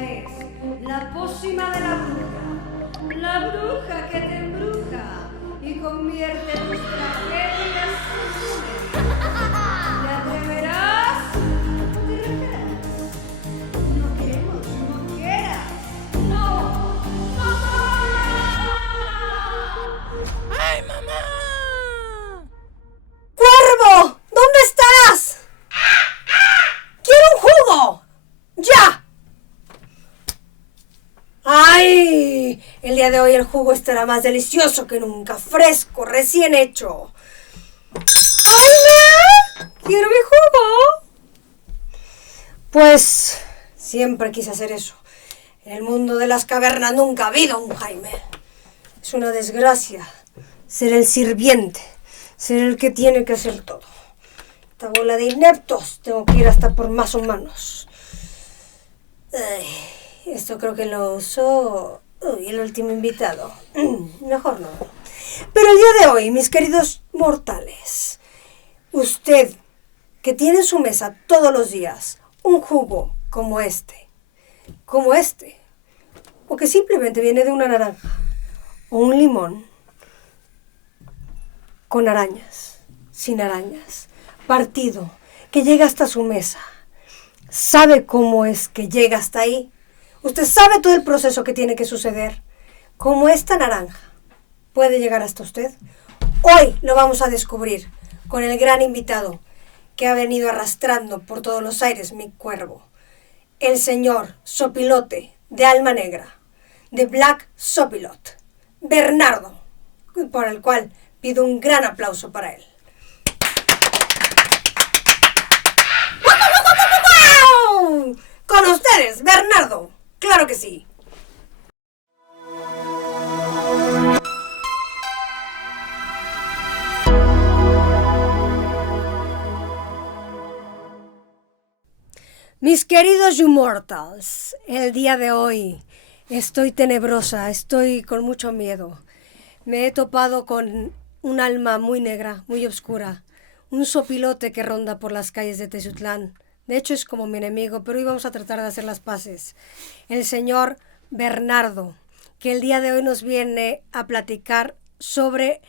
Esta es la pócima de la bruja que te embruja y convierte tus tragedias en comedia. ¿Te atreverás o te rajarás? No queremos, no quieras. ¡No! ¡Mamá! ¡Ay, mamá! ¡Cuervo! ¿Dónde estás? ¡Quiero un jugo! ¡Ya! ¡Ay! El día de hoy el jugo estará más delicioso que nunca, fresco, recién hecho. ¡Jaime! ¡Quiero mi jugo! Pues siempre quise hacer eso. En el mundo de las cavernas nunca ha habido un Jaime. Es una desgracia ser el sirviente, ser el que tiene que hacer todo. Esta bola de ineptos, tengo que ir hasta por más humanos. Ay, esto creo que lo usó el último invitado. Mejor no. Pero el día de hoy, mis queridos mortales, usted que tiene en su mesa todos los días un jugo como este, o que simplemente viene de una naranja o un limón, con arañas, sin arañas, partido, que llega hasta su mesa. ¿Sabe cómo es que llega hasta ahí? Usted sabe todo el proceso que tiene que suceder. ¿Cómo esta naranja puede llegar hasta usted? Hoy lo vamos a descubrir con el gran invitado que ha venido arrastrando por todos los aires mi cuervo. El señor Sopilote de Alma Negra, de Black Sopilot, Bernardo, por el cual pido un gran aplauso para él. Con ustedes, Bernardo. Claro que sí. Mis queridos Immortals, el día de hoy estoy tenebrosa, estoy con mucho miedo. Me he topado con un alma muy negra, muy oscura, un sopilote que ronda por las calles de Teciutlán. De hecho es como mi enemigo, pero hoy vamos a tratar de hacer las paces. El señor Bernardo, que el día de hoy nos viene a platicar sobre...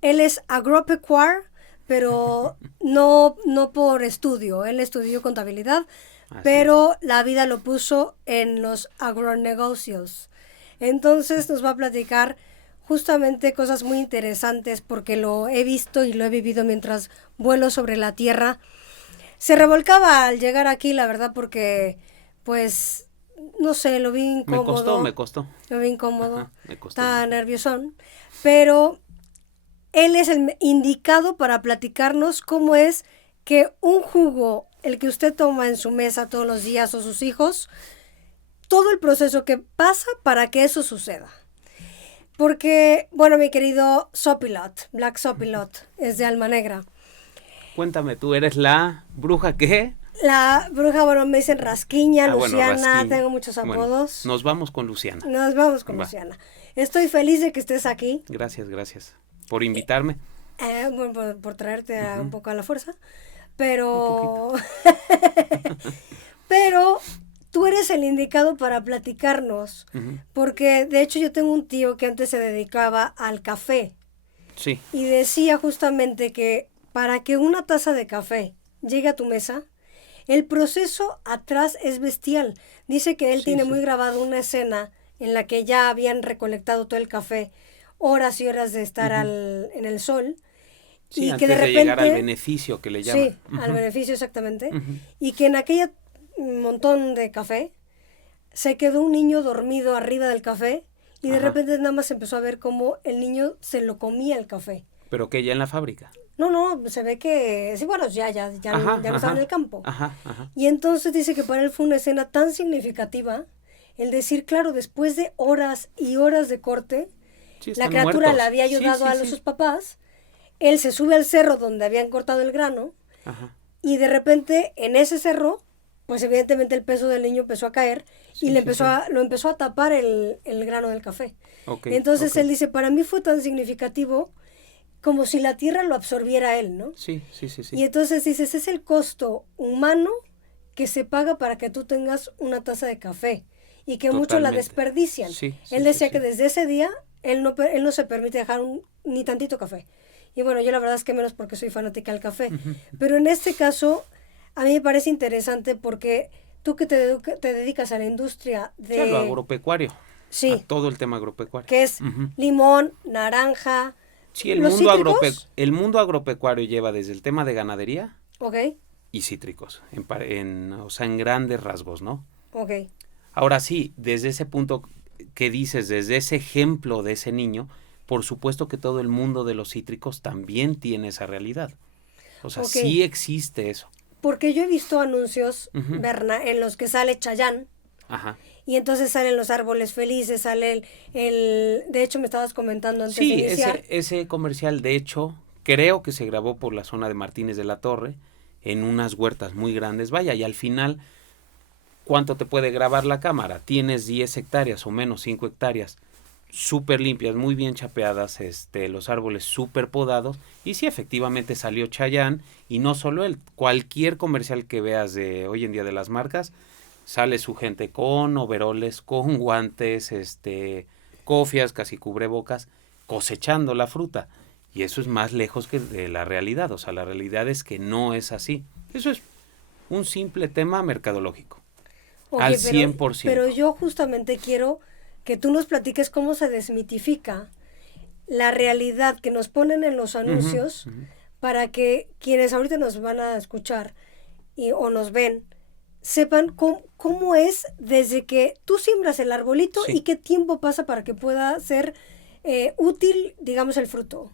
Él es agropecuar, pero no por estudio. Él estudió contabilidad, pero la vida lo puso en los agronegocios. Entonces nos va a platicar justamente cosas muy interesantes porque lo he visto y lo he vivido mientras vuelo sobre la tierra. Se revolcaba al llegar aquí, la verdad, porque, pues, no sé, lo vi incómodo. Me costó. Lo vi incómodo. Ajá, me costó. Estaba nerviosón. Pero él es el indicado para platicarnos cómo es que un jugo, el que usted toma en su mesa todos los días o sus hijos, todo el proceso que pasa para que eso suceda. Porque, bueno, mi querido Sopilot, Black Sopilot, es de Alma Negra. Cuéntame, ¿tú eres la bruja qué? La bruja, bueno, me dicen Rasquiña, Luciana, bueno, Rasquiña. Tengo muchos apodos. Bueno, nos vamos con Luciana. Nos vamos con Luciana. Estoy feliz de que estés aquí. Gracias por invitarme. Bueno, por traerte un poco a la fuerza. Pero... pero tú eres el indicado para platicarnos. Porque, de hecho, yo tengo un tío que antes se dedicaba al café. Sí. Y decía justamente que para que una taza de café llegue a tu mesa, el proceso atrás es bestial. Dice que él tiene muy grabado una escena en la que ya habían recolectado todo el café, horas y horas de estar en el sol. Sí, y antes que de repente, llegar al beneficio que le llaman. Sí, al beneficio exactamente. Y que en aquella montón de café se quedó un niño dormido arriba del café y de repente nada más empezó a ver cómo el niño se lo comía el café. ¿Pero que ya en la fábrica? No, se ve que, sí, bueno, ya no estaba en el campo. Ajá. Y entonces dice que para él fue una escena tan significativa, el decir, claro, después de horas y horas de corte, la criatura muertos. le había ayudado a sus papás, él se sube al cerro donde habían cortado el grano, y de repente en ese cerro, pues evidentemente el peso del niño empezó a caer, y lo empezó a tapar el grano del café. Entonces él dice, para mí fue tan significativo como si la tierra lo absorbiera a él, ¿no? Sí. Y entonces dices, es el costo humano que se paga para que tú tengas una taza de café. y que muchos la Totalmente. desperdician. Sí, sí, Él sí, decía sí. que desde ese día él no se permite dejar ni tantito café. Y bueno, yo la verdad es que menos porque soy fanática del café. Pero en este caso, a mí me parece interesante porque tú que te dedicas a la industria Sí, a lo de... agropecuario. A Sí, todo el tema agropecuario. que es Ujú. limón, naranja, Sí, los cítricos, el mundo agropecuario lleva desde el tema de ganadería ok, y cítricos, o sea, en grandes rasgos, ¿no? ok, Ahora sí, desde ese punto que dices, desde ese ejemplo de ese niño, por supuesto que todo el mundo de los cítricos también tiene esa realidad. O sea, ok. sí existe eso. Porque yo he visto anuncios, Ujú. Berna, en los que sale Chayán Ajá. y entonces salen los árboles felices, sale de hecho me estabas comentando antes de Sí, iniciar. ese comercial, de hecho, creo que se grabó por la zona de Martínez de la Torre, en unas huertas muy grandes. Vaya, y al final, ¿cuánto te puede grabar la cámara? Tienes 10 hectáreas o menos, 5 hectáreas, súper limpias, muy bien chapeadas, los árboles súper podados. Y sí, efectivamente salió Chayán, y no solo él, cualquier comercial que veas de hoy en día de las marcas, sale su gente con overoles, con guantes, cofias, casi cubrebocas, cosechando la fruta. Y eso es más lejos que de la realidad. O sea, la realidad es que no es así. Eso es un simple tema mercadológico. Ok, Al pero 100%. yo justamente quiero que tú nos platiques cómo se desmitifica la realidad que nos ponen en los anuncios Ujú. para que quienes ahorita nos van a escuchar o nos ven sepan cómo es desde que tú siembras el arbolito Sí. y qué tiempo pasa para que pueda ser útil, digamos, el fruto.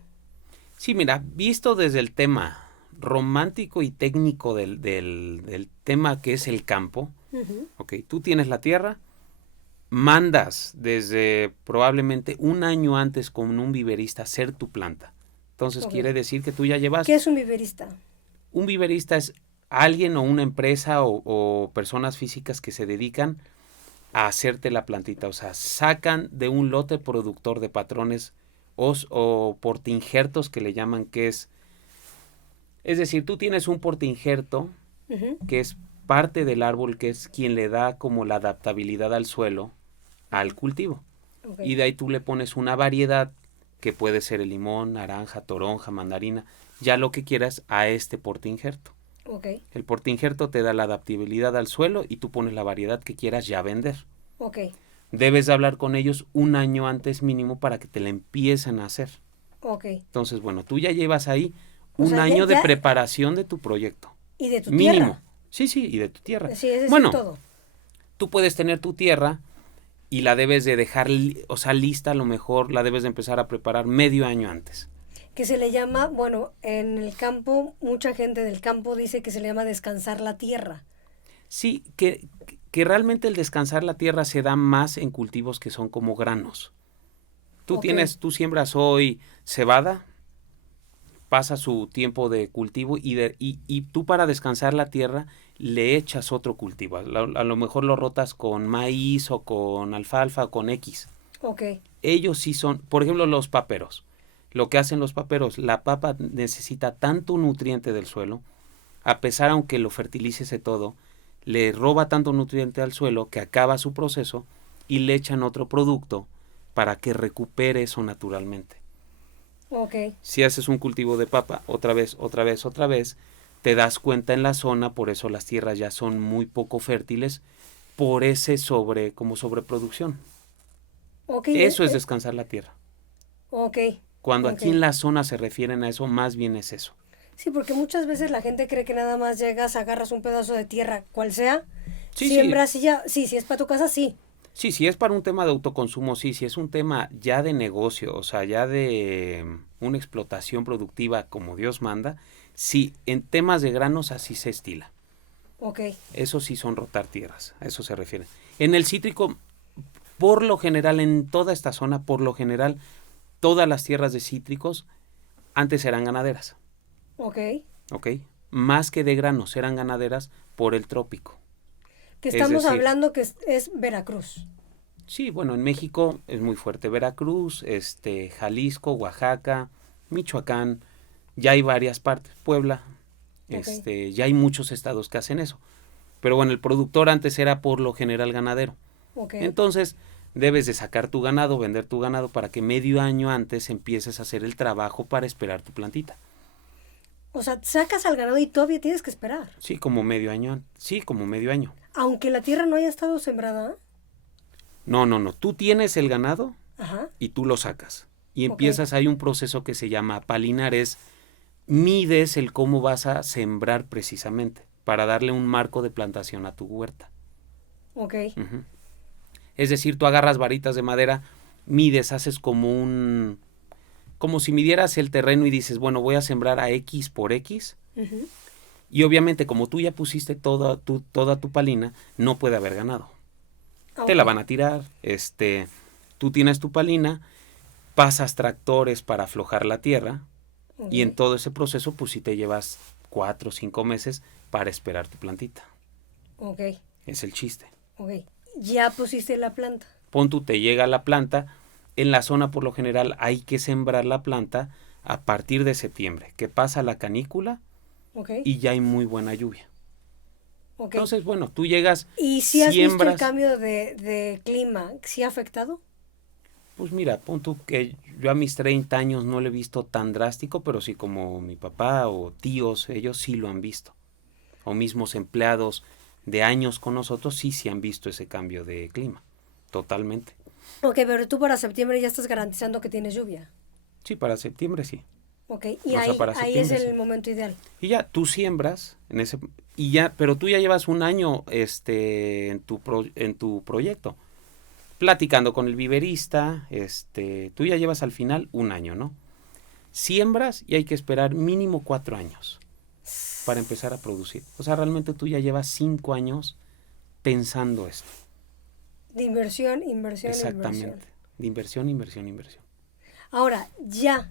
Sí, mira, visto desde el tema romántico y técnico del tema que es el campo, Ujú. ok, tú tienes la tierra, mandas desde probablemente un año antes con un viverista a hacer tu planta. Entonces Ok. quiere decir que tú ya llevas... ¿Qué es un viverista? Un viverista es alguien o una empresa o personas físicas que se dedican a hacerte la plantita. O sea, sacan de un lote productor de patrones o portinjertos que le llaman, que es decir, tú tienes un portinjerto Ujú. que es parte del árbol, que es quien le da como la adaptabilidad al suelo, al cultivo. Ok. Y de ahí tú le pones una variedad que puede ser el limón, naranja, toronja, mandarina, ya lo que quieras a este portinjerto. Ok. El portinjerto te da la adaptabilidad al suelo y tú pones la variedad que quieras ya vender. Ok. Debes de hablar con ellos un año antes mínimo para que te la empiecen a hacer. Ok. Entonces, bueno, tú ya llevas ahí O un sea, año de preparación de tu proyecto. y de tu Mínimo. tierra. Sí, sí, y de tu tierra. Sí, es decir, Bueno, todo. tú puedes tener tu tierra y la debes de dejar, o sea, lista, a lo mejor la debes de empezar a preparar medio año antes. Que se le llama, bueno, en el campo, mucha gente del campo dice que se le llama descansar la tierra. Sí, que realmente el descansar la tierra se da más en cultivos que son como granos. Ok. Tú siembras hoy cebada, pasa su tiempo de cultivo y tú para descansar la tierra le echas otro cultivo. A lo mejor lo rotas con maíz o con alfalfa o con X. Ok. Ellos sí son, por ejemplo, los paperos. Lo que hacen los paperos, la papa necesita tanto nutriente del suelo, a pesar aunque lo fertilices y todo, le roba tanto nutriente al suelo que acaba su proceso y le echan otro producto para que recupere eso naturalmente. Ok. Si haces un cultivo de papa otra vez, te das cuenta en la zona, por eso las tierras ya son muy poco fértiles, por ese como sobreproducción. Ok. Eso es descansar la tierra. Ok. Cuando Ok. aquí en la zona se refieren a eso, más bien es eso. Sí, porque muchas veces la gente cree que nada más llegas, agarras un pedazo de tierra, cual sea, Sí, siembras y ya. Sí, si es para tu casa, sí. sí, si es para un tema de autoconsumo, sí, si es un tema ya de negocio, o sea, ya de una explotación productiva como Dios manda, sí, en temas de granos así se estila. Ok. Eso sí son rotar tierras, a eso se refiere. En el cítrico, por lo general, en toda esta zona, por lo general, todas las tierras de cítricos antes eran ganaderas, Ok. ¿ok? Más que de granos, eran ganaderas por el trópico. Que Es estamos decir, hablando que es Veracruz. Sí, bueno, en México es muy fuerte. Veracruz, Jalisco, Oaxaca, Michoacán, ya hay varias partes, Puebla, Ok. ya hay muchos estados que hacen eso. Pero bueno, el productor antes era por lo general ganadero. Ok. Entonces, debes de sacar tu ganado, vender tu ganado para que medio año antes empieces a hacer el trabajo para esperar tu plantita. O sea, sacas al ganado y todavía tienes que esperar. Sí, como medio año. Sí, como medio año. Aunque la tierra no haya estado sembrada. No. Tú tienes el ganado Ajá. y tú lo sacas. Y Ok. empiezas, hay un proceso que se llama palinar, mides el cómo vas a sembrar precisamente, para darle un marco de plantación a tu huerta. Ok. Ujú. Es decir, tú agarras varitas de madera, mides, haces como si midieras el terreno y dices, bueno, voy a sembrar a X por X. Ujú. Y obviamente, como tú ya pusiste toda tu palina, no puede haber ganado. Te la Ok. van a tirar, tú tienes tu palina, pasas tractores para aflojar la tierra, Ok. y en todo ese proceso, pues sí te llevas 4 o 5 meses para esperar tu plantita. Ok. Es el chiste. Ok. Ya pusiste la planta. Pon tú, te llega la planta, en la zona por lo general hay que sembrar la planta a partir de septiembre, que pasa la canícula Ok. y ya hay muy buena lluvia. Ok. Entonces, bueno, tú llegas, ¿Y si has visto el siembras, cambio de clima? ¿Sí ha afectado? pues mira, pon tú que yo a mis 30 años no lo he visto tan drástico, pero sí como mi papá o tíos, ellos sí lo han visto. O mismos empleados de años con nosotros sí han visto ese cambio de clima, totalmente. Ok, pero tú para septiembre ya estás garantizando que tienes lluvia. Sí, para septiembre sí. Ok, O y sea, ahí, para ahí es septiembre el sí. momento ideal. Y ya tú siembras en ese y ya, pero tú ya llevas un año en tu proyecto, platicando con el viverista, tú ya llevas al final un año, ¿no? Siembras y hay que esperar mínimo 4 años para empezar a producir. O sea, realmente tú ya llevas 5 años pensando esto. De inversión, inversión, Exactamente. inversión. De inversión, inversión, inversión. Ahora, ya,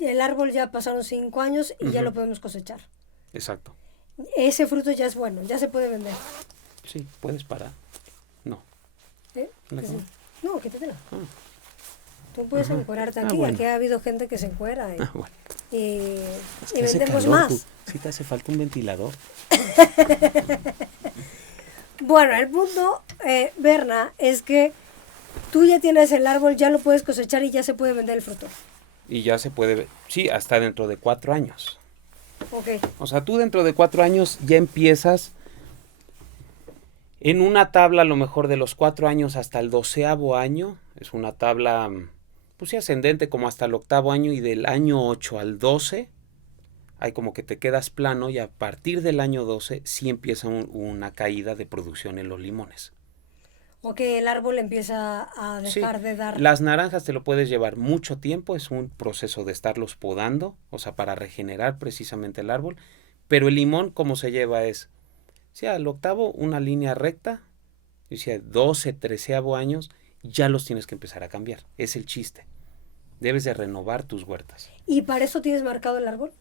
el árbol ya pasaron 5 años y ya Ujú. lo podemos cosechar. Exacto. Ese fruto ya es bueno, ya se puede vender. Sí, puedes parar. No. ¿Eh? ¿La Sí. cama? No, quítatela. Ah. Tú puedes Ajá. encuerarte Ah, aquí. bueno. Aquí ha habido gente que se encuera Ah, bueno. y Es que hace vendemos calor, más. tú. Sí te hace falta un ventilador. Bueno, el punto, Berna, es que tú ya tienes el árbol, ya lo puedes cosechar y ya se puede vender el fruto. Y ya se puede ver. Sí, hasta dentro de 4 años. Ok, O sea, tú dentro de 4 años ya empiezas en una tabla a lo mejor de los 4 años hasta el 12º año. Es una tabla, pues sí, ascendente como hasta el 8º año, y del año 8 al 12 hay como que te quedas plano, y a partir del año 12 sí empieza una caída de producción en los limones. ok, el árbol empieza a Sí, dejar de dar. las naranjas te lo puedes llevar mucho tiempo, es un proceso de estarlos podando, o sea, para regenerar precisamente el árbol, pero el limón como se lleva es, sí, al 8º una línea recta, y si a 12, 13º años ya los tienes que empezar a cambiar, es el chiste, debes de renovar tus huertas. ¿Y para eso tienes marcado el árbol?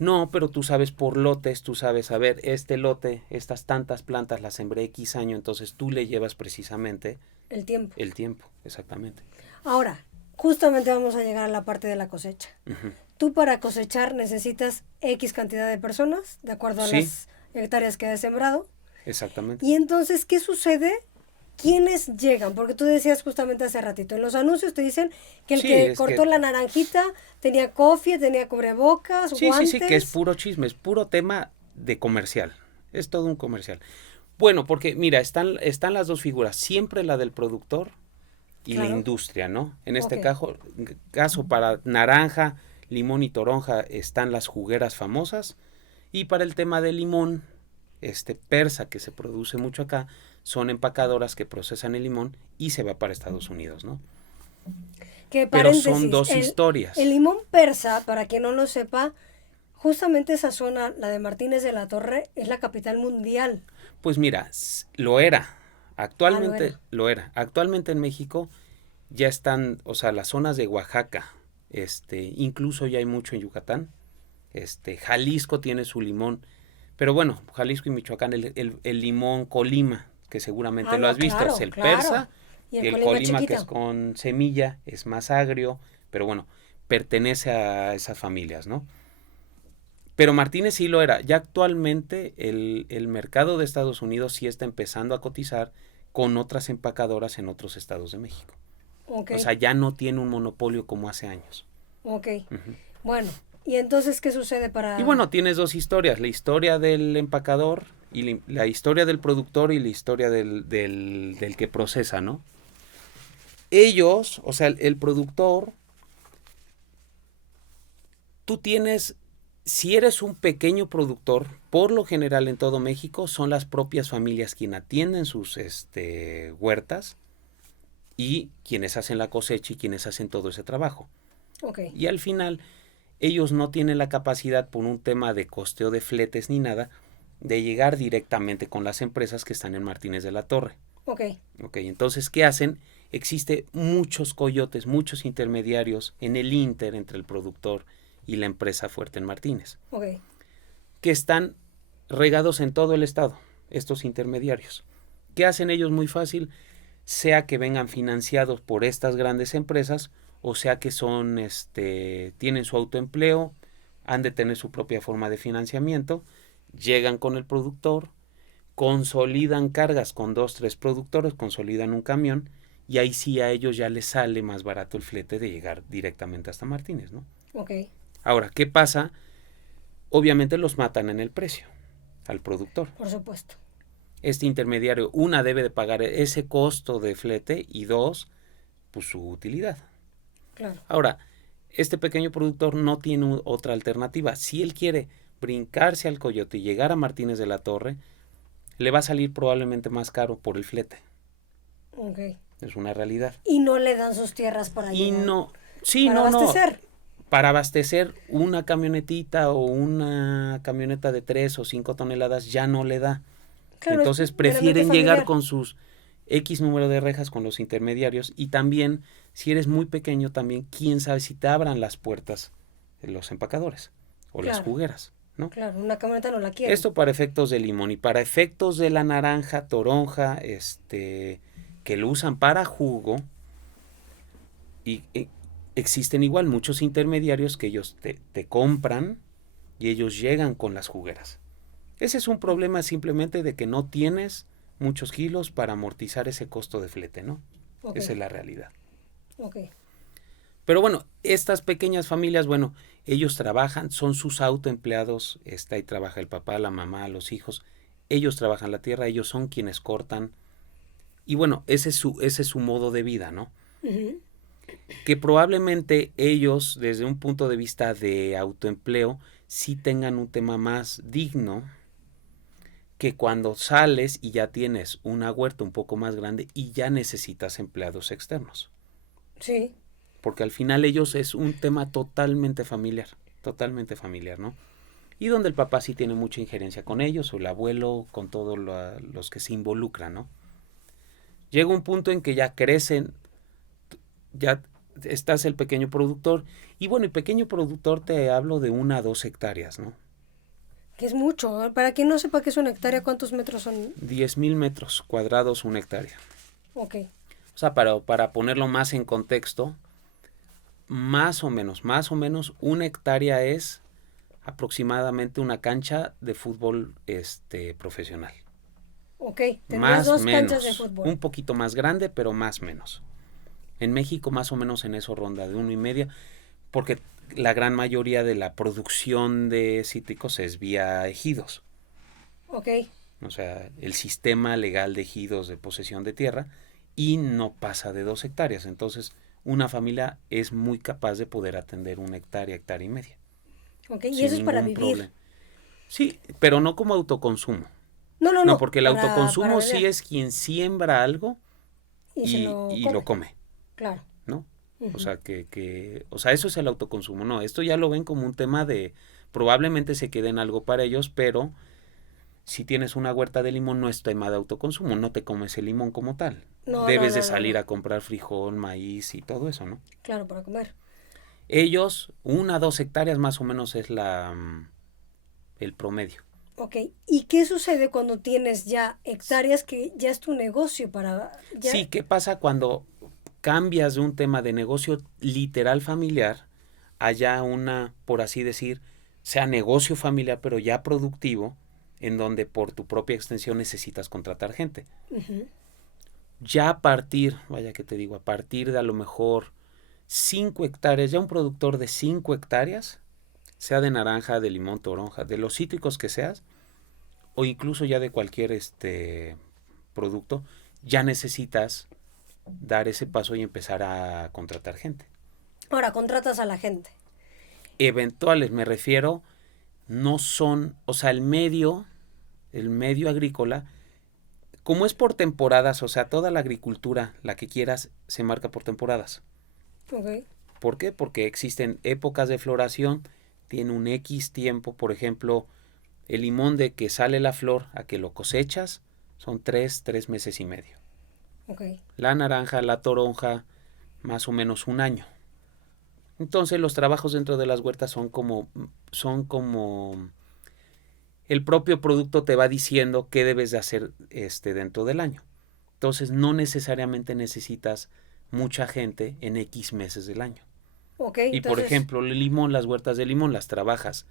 No, pero tú sabes por lotes, tú sabes, a ver, este lote, estas tantas plantas las sembré X año, entonces tú le llevas precisamente El tiempo. el tiempo, exactamente. Ahora, justamente vamos a llegar a la parte de la cosecha. Ujú. Tú para cosechar necesitas X cantidad de personas, de acuerdo a Sí. las hectáreas que has sembrado. Exactamente. Y entonces, ¿qué sucede? ¿Quiénes llegan? Porque tú decías justamente hace ratito, en los anuncios te dicen que el Sí, que es cortó que- la naranjita tenía cofia, tenía cubrebocas, Sí, guantes. sí, que es puro chisme, es puro tema de comercial. Es todo un comercial. Bueno, porque mira, están las dos figuras, siempre la del productor y la Claro. industria, ¿no? En este Ok. caso, para naranja, limón y toronja están las jugueras famosas, y para el tema de limón, persa, que se produce mucho acá, son empacadoras que procesan el limón y se va para Estados Unidos, ¿no? Que Pero son paréntesis, dos historias. El limón persa, para quien no lo sepa, justamente esa zona, la de Martínez de la Torre, es la capital mundial. Pues mira, lo era. Actualmente era. lo era. Actualmente en México ya están, o sea, las zonas de Oaxaca, incluso ya hay mucho en Yucatán. Jalisco tiene su limón. Pero bueno, Jalisco y Michoacán, el limón Colima, que seguramente Ah, lo no, has visto, claro, es el claro. persa. Y Y el el Colima Colima, que chiquito. es con semilla, es más agrio. Pero bueno, pertenece a esas familias, ¿no? Pero Martínez sí lo era. Ya actualmente el mercado de Estados Unidos sí está empezando a cotizar con otras empacadoras en otros estados de México. Ok. O sea, ya no tiene un monopolio como hace años. Ok. Ujú. Bueno, ¿y entonces qué sucede para...? Y bueno, tienes dos historias, la historia del empacador y la historia del productor y la historia del que procesa, ¿no? Ellos, o sea, el productor, tú tienes, si eres un pequeño productor, por lo general en todo México son las propias familias quienes atienden sus huertas y quienes hacen la cosecha y quienes hacen todo ese trabajo. Ok. Y al final, ellos no tienen la capacidad por un tema de costeo de fletes ni nada, de llegar directamente con las empresas que están en Martínez de la Torre. Ok. Ok, entonces, ¿qué hacen? Existe muchos coyotes, muchos intermediarios en el inter entre el productor y la empresa fuerte en Martínez, Ok. que están regados en todo el estado, estos intermediarios. ¿Qué hacen ellos? Muy fácil, sea que vengan financiados por estas grandes empresas, o sea que son, tienen su autoempleo, han de tener su propia forma de financiamiento, llegan con el productor, consolidan cargas con 2, 3 productores, consolidan un camión, y ahí sí a ellos ya les sale más barato el flete de llegar directamente hasta Martínez, ¿no? Ok. Ahora, ¿qué pasa? Obviamente los matan en el precio al productor. Por supuesto. Este intermediario, una, debe de pagar ese costo de flete y dos, pues su utilidad. Claro. Ahora, este pequeño productor no tiene otra alternativa. Si él quiere brincarse al coyote y llegar a Martínez de la Torre, le va a salir probablemente más caro por el flete. Ok. Es una realidad. Y no le dan sus tierras para Y llegar. no, sí, Para no, abastecer. para abastecer una camionetita o una camioneta de 3 o 5 toneladas ya no le da. Claro, Entonces es meramente prefieren llegar familiar. con sus X número de rejas con los intermediarios, y también, si eres muy pequeño, también quién sabe si te abran las puertas de los empacadores o las Claro. jugueras, ¿no? Claro, una camioneta no la quiere. Esto para efectos de limón, y para efectos de la naranja, toronja, que lo usan para jugo, y existen igual muchos intermediarios que ellos te compran y ellos llegan con las jugueras. Ese es un problema simplemente de que no tienes muchos kilos para amortizar ese costo de flete, ¿no? Ok. Esa es la realidad. Ok. Pero bueno, estas pequeñas familias, bueno, ellos trabajan, son sus autoempleados, ahí trabaja el papá, la mamá, los hijos, ellos trabajan la tierra, ellos son quienes cortan, y bueno, ese es su modo de vida, ¿no? Ujú. Que probablemente ellos, desde un punto de vista de autoempleo, sí tengan un tema más digno que cuando sales y ya tienes una huerta un poco más grande y ya necesitas empleados externos. Sí. Porque al final ellos es un tema totalmente familiar, ¿no? Y donde el papá sí tiene mucha injerencia con ellos, o el abuelo, con todos los que se involucran, ¿no? Llega un punto en que ya crecen, ya estás el pequeño productor, y bueno, el pequeño productor te hablo de 1 a 2 hectáreas, ¿no? Que es mucho. ¿Eh? Para quien no sepa qué es una hectárea, ¿cuántos metros son? 10,000 metros cuadrados, 1 hectárea. Ok. O sea, para ponerlo más en contexto, más o menos, 1 hectárea es aproximadamente una cancha de fútbol profesional. Ok. Tendrías Más 2 menos, canchas de fútbol. un poquito más grande, pero más menos. En México más o menos en eso ronda de 1,5, porque la gran mayoría de la producción de cítricos es vía ejidos. Ok. O sea, el sistema legal de ejidos de posesión de tierra, y no pasa de 2 hectáreas. Entonces, una familia es muy capaz de poder atender 1 hectárea, hectárea y media. Ok. Y sin eso es para ningún vivir. problema. Sí, pero no como autoconsumo. No, no, No, no. porque el para autoconsumo sí vender. es quien siembra algo Y se lo y come. lo come, Claro. ¿no? Ujú. O sea, o sea, eso es el autoconsumo. No, esto ya lo ven como un tema de, probablemente se queden algo para ellos, pero si tienes una huerta de limón no es tema de autoconsumo, no te comes el limón como tal. No, Debes no, de no, no, salir no. a comprar frijol, maíz y todo eso, ¿no? Claro, para comer. Ellos, 1 a 2 hectáreas más o menos es el promedio. Ok. ¿Y qué sucede cuando tienes ya hectáreas que ya es tu negocio para... Ya... Sí, ¿qué pasa cuando cambias de un tema de negocio literal familiar a ya una, por así decir, sea negocio familiar, pero ya productivo, en donde por tu propia extensión necesitas contratar gente? Ujú. Ya a partir, vaya que te digo, a partir de a lo mejor 5 hectáreas, ya un productor de 5 hectáreas, sea de naranja, de limón, toronja, de los cítricos que seas, o incluso ya de cualquier producto, ya necesitas dar ese paso y empezar a contratar gente. Ahora, contratas a la gente. Eventuales, me refiero, no son, o sea, el medio agrícola, como es por temporadas, o sea, toda la agricultura, la que quieras, se marca por temporadas. Ok. ¿Por qué? Porque existen épocas de floración, tiene un X tiempo, por ejemplo, el limón de que sale la flor a que lo cosechas, son 3 meses y medio. Ok. La naranja, la toronja, más o menos un año. Entonces los trabajos dentro de las huertas son como el propio producto te va diciendo qué debes de hacer dentro del año. Entonces no necesariamente necesitas mucha gente en X meses del año. Ok, Y por ejemplo, el limón, las huertas de limón las trabajas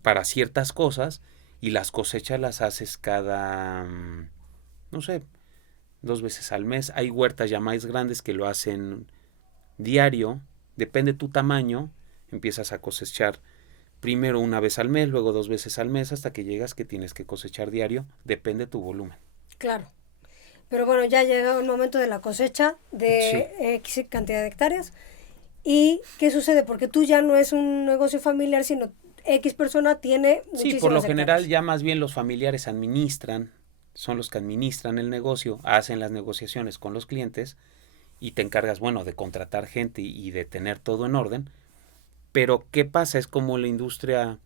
para ciertas cosas y las cosechas las haces cada, no sé, 2 veces al mes. Hay huertas ya más grandes que lo hacen diario, depende tu tamaño, empiezas a cosechar primero una vez al mes, luego 2 veces al mes, hasta que llegas que tienes que cosechar diario, depende tu volumen. Claro. Pero bueno, ya llega el momento de la cosecha de Sí. X cantidad de hectáreas. ¿Y qué sucede? Porque tú ya no es un negocio familiar, sino X persona tiene muchísimas Sí, por lo hectáreas. general ya más bien los familiares son los que administran el negocio, hacen las negociaciones con los clientes y te encargas, bueno, de contratar gente y de tener todo en orden. Pero ¿qué pasa? Es como la industria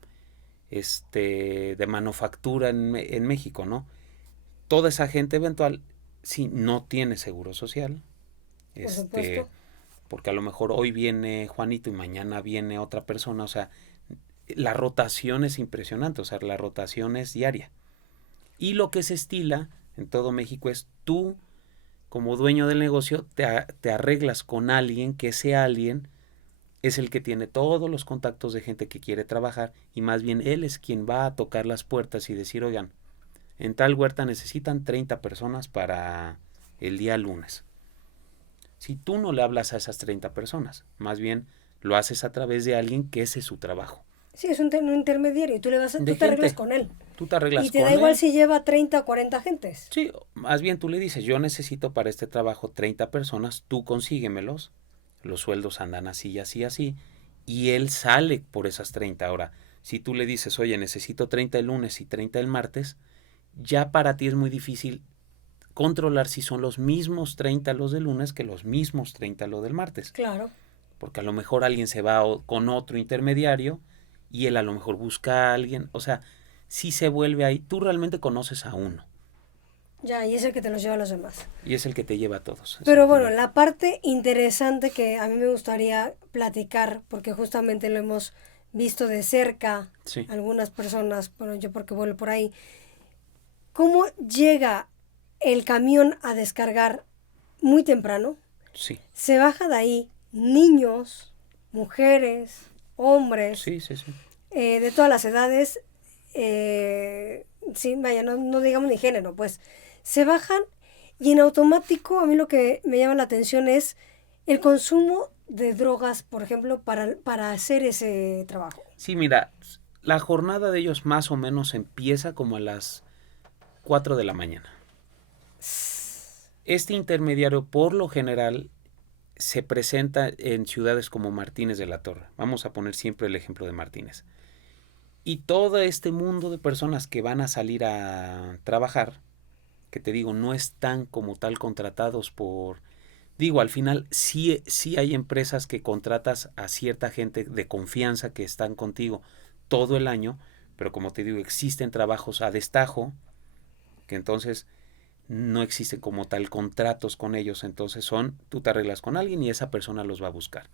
de manufactura en México, ¿no? Toda esa gente eventual, sí, no tiene seguro social, Por supuesto. porque a lo mejor hoy viene Juanito y mañana viene otra persona, o sea, la rotación es impresionante, o sea, la rotación es diaria. Y lo que se estila en todo México es tú, como dueño del negocio, te arreglas con alguien, que ese alguien es el que tiene todos los contactos de gente que quiere trabajar y más bien él es quien va a tocar las puertas y decir, oigan, en tal huerta necesitan 30 personas para el día lunes. Si tú no le hablas a esas 30 personas, más bien lo haces a través de alguien que ese es su trabajo. Sí, es un intermediario y tú De te arreglas gente. con él. Tú te arreglas Y te con da igual él. si lleva 30 o 40 gentes. Sí, más bien tú le dices, yo necesito para este trabajo 30 personas, tú consíguemelos, los sueldos andan así, así, así, y él sale por esas 30. Ahora, si tú le dices, oye, necesito 30 el lunes y 30 el martes, ya para ti es muy difícil controlar si son los mismos 30 los del lunes que los mismos 30 los del martes. Claro. Porque a lo mejor alguien se va con otro intermediario y él a lo mejor busca a alguien, o sea, si se vuelve ahí, tú realmente conoces a uno. Ya, y es el que te los lleva a los demás. Y es el que te lleva a todos. Pero bueno, la parte interesante que a mí me gustaría platicar, porque justamente lo hemos visto de cerca, Sí. algunas personas, bueno, yo porque vuelo por ahí, ¿cómo llega el camión a descargar muy temprano? Sí. Se baja de ahí niños, mujeres, hombres, Sí, sí, sí. de todas las edades, sí, vaya, no digamos ni género, pues se bajan y en automático a mí lo que me llama la atención es el consumo de drogas, por ejemplo, para hacer ese trabajo. Sí, mira, la jornada de ellos más o menos empieza como a las 4 de la mañana. Este intermediario, por lo general, se presenta en ciudades como Martínez de la Torre. Vamos a poner siempre el ejemplo de Martínez. Y todo este mundo de personas que van a salir a trabajar, que te digo, no están como tal contratados por... Digo, al final sí hay empresas que contratas a cierta gente de confianza que están contigo todo el año, pero como te digo, existen trabajos a destajo, que entonces no existen como tal contratos con ellos, entonces tú te arreglas con alguien y esa persona los va a buscar.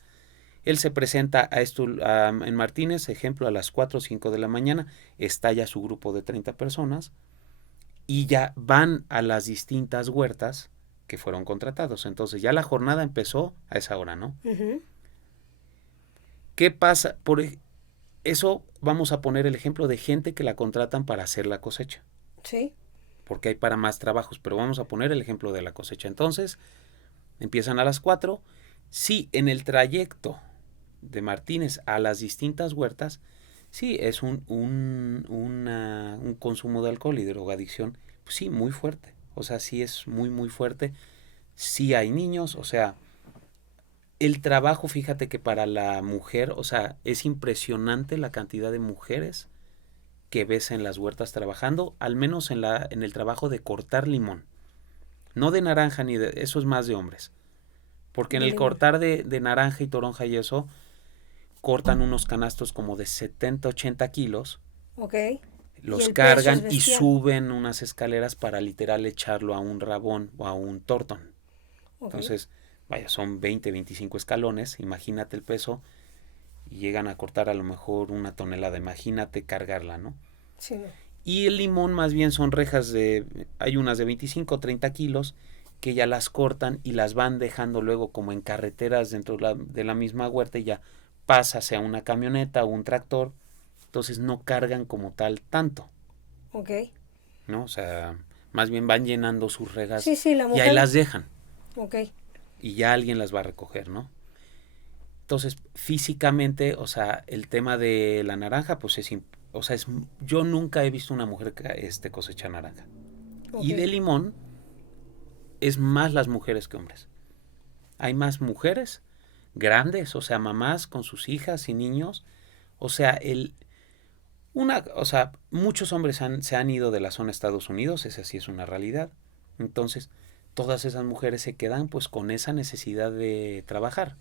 Él se presenta en Martínez, ejemplo, a las 4 o 5 de la mañana, está ya su grupo de 30 personas y ya van a las distintas huertas que fueron contratados. Entonces ya la jornada empezó a esa hora, ¿no? Uh-huh. ¿Qué pasa? Por eso vamos a poner el ejemplo de gente que la contratan para hacer la cosecha. Sí. porque hay para más trabajos, pero vamos a poner el ejemplo de la cosecha. Entonces, empiezan a las 4. Sí, en el trayecto de Martínez a las distintas huertas, sí, es un consumo de alcohol y drogadicción, pues sí, muy fuerte. O sea, sí es muy, muy fuerte. Sí hay niños, o sea, el trabajo, fíjate que para la mujer, o sea, es impresionante la cantidad de mujeres que ves en las huertas trabajando, al menos en el trabajo de cortar limón. No de naranja ni de... Eso es más de hombres. Porque en De el limón. cortar de naranja y toronja y eso, cortan unos canastos como de 70, 80 kilos, Ok. los el peso es cargan y bestial. suben unas escaleras para literal echarlo a un rabón o a un tortón. Ok. Entonces, vaya, son 20, 25 escalones, imagínate el peso, y llegan a cortar a lo mejor 1 tonelada, imagínate cargarla, ¿no? Sí, no. Y el limón más bien son rejas hay unas de 25 o 30 kilos, que ya las cortan y las van dejando luego como en carreteras dentro de la misma huerta y ya pasa hacia una camioneta o un tractor, entonces no cargan como tal tanto, Ok. ¿no? O sea, más bien van llenando sus regas Sí, sí, la y ahí mujer. las dejan Ok. y ya alguien las va a recoger, ¿no? Entonces, físicamente, o sea, el tema de la naranja, pues o sea, yo nunca he visto una mujer que cosecha naranja. Ok. Y de limón es más las mujeres que hombres. Hay más mujeres grandes, o sea, mamás con sus hijas y niños. O sea, muchos hombres se han ido de la zona de Estados Unidos, esa sí es una realidad. Entonces, todas esas mujeres se quedan pues con esa necesidad de trabajar.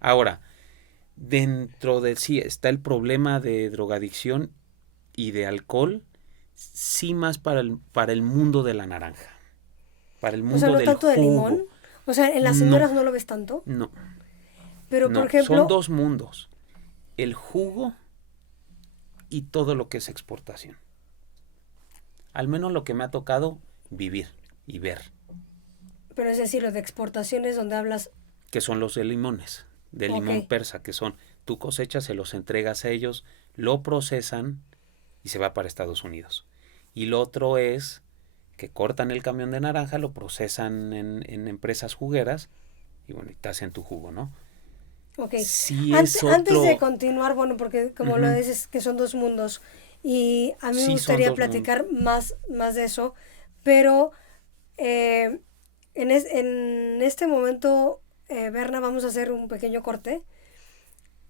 Ahora, dentro de sí está el problema de drogadicción y de alcohol, sí más para el mundo de la naranja, para el O sea, mundo no del tanto de limón. jugo. O sea, en las No, señoras no lo ves tanto. no, Pero, por no, son ejemplo, dos mundos, el jugo y todo lo que es exportación. Al menos lo que me ha tocado vivir y ver, pero es decir, lo de exportaciones donde hablas. que son los de limones, de limón Ok. persa, que son, tú cosechas, se los entregas a ellos, lo procesan y se va para Estados Unidos. Y lo otro es que cortan el camión de naranja, lo procesan en empresas jugueras y bueno, y te hacen tu jugo, ¿no? Ok. Si es Antes de otro... continuar, bueno, porque como lo Ujú. dices, que son dos mundos, y a mí me Sí, son gustaría dos mundos. platicar más de eso, pero eh, en este momento, Berna, vamos a hacer un pequeño corte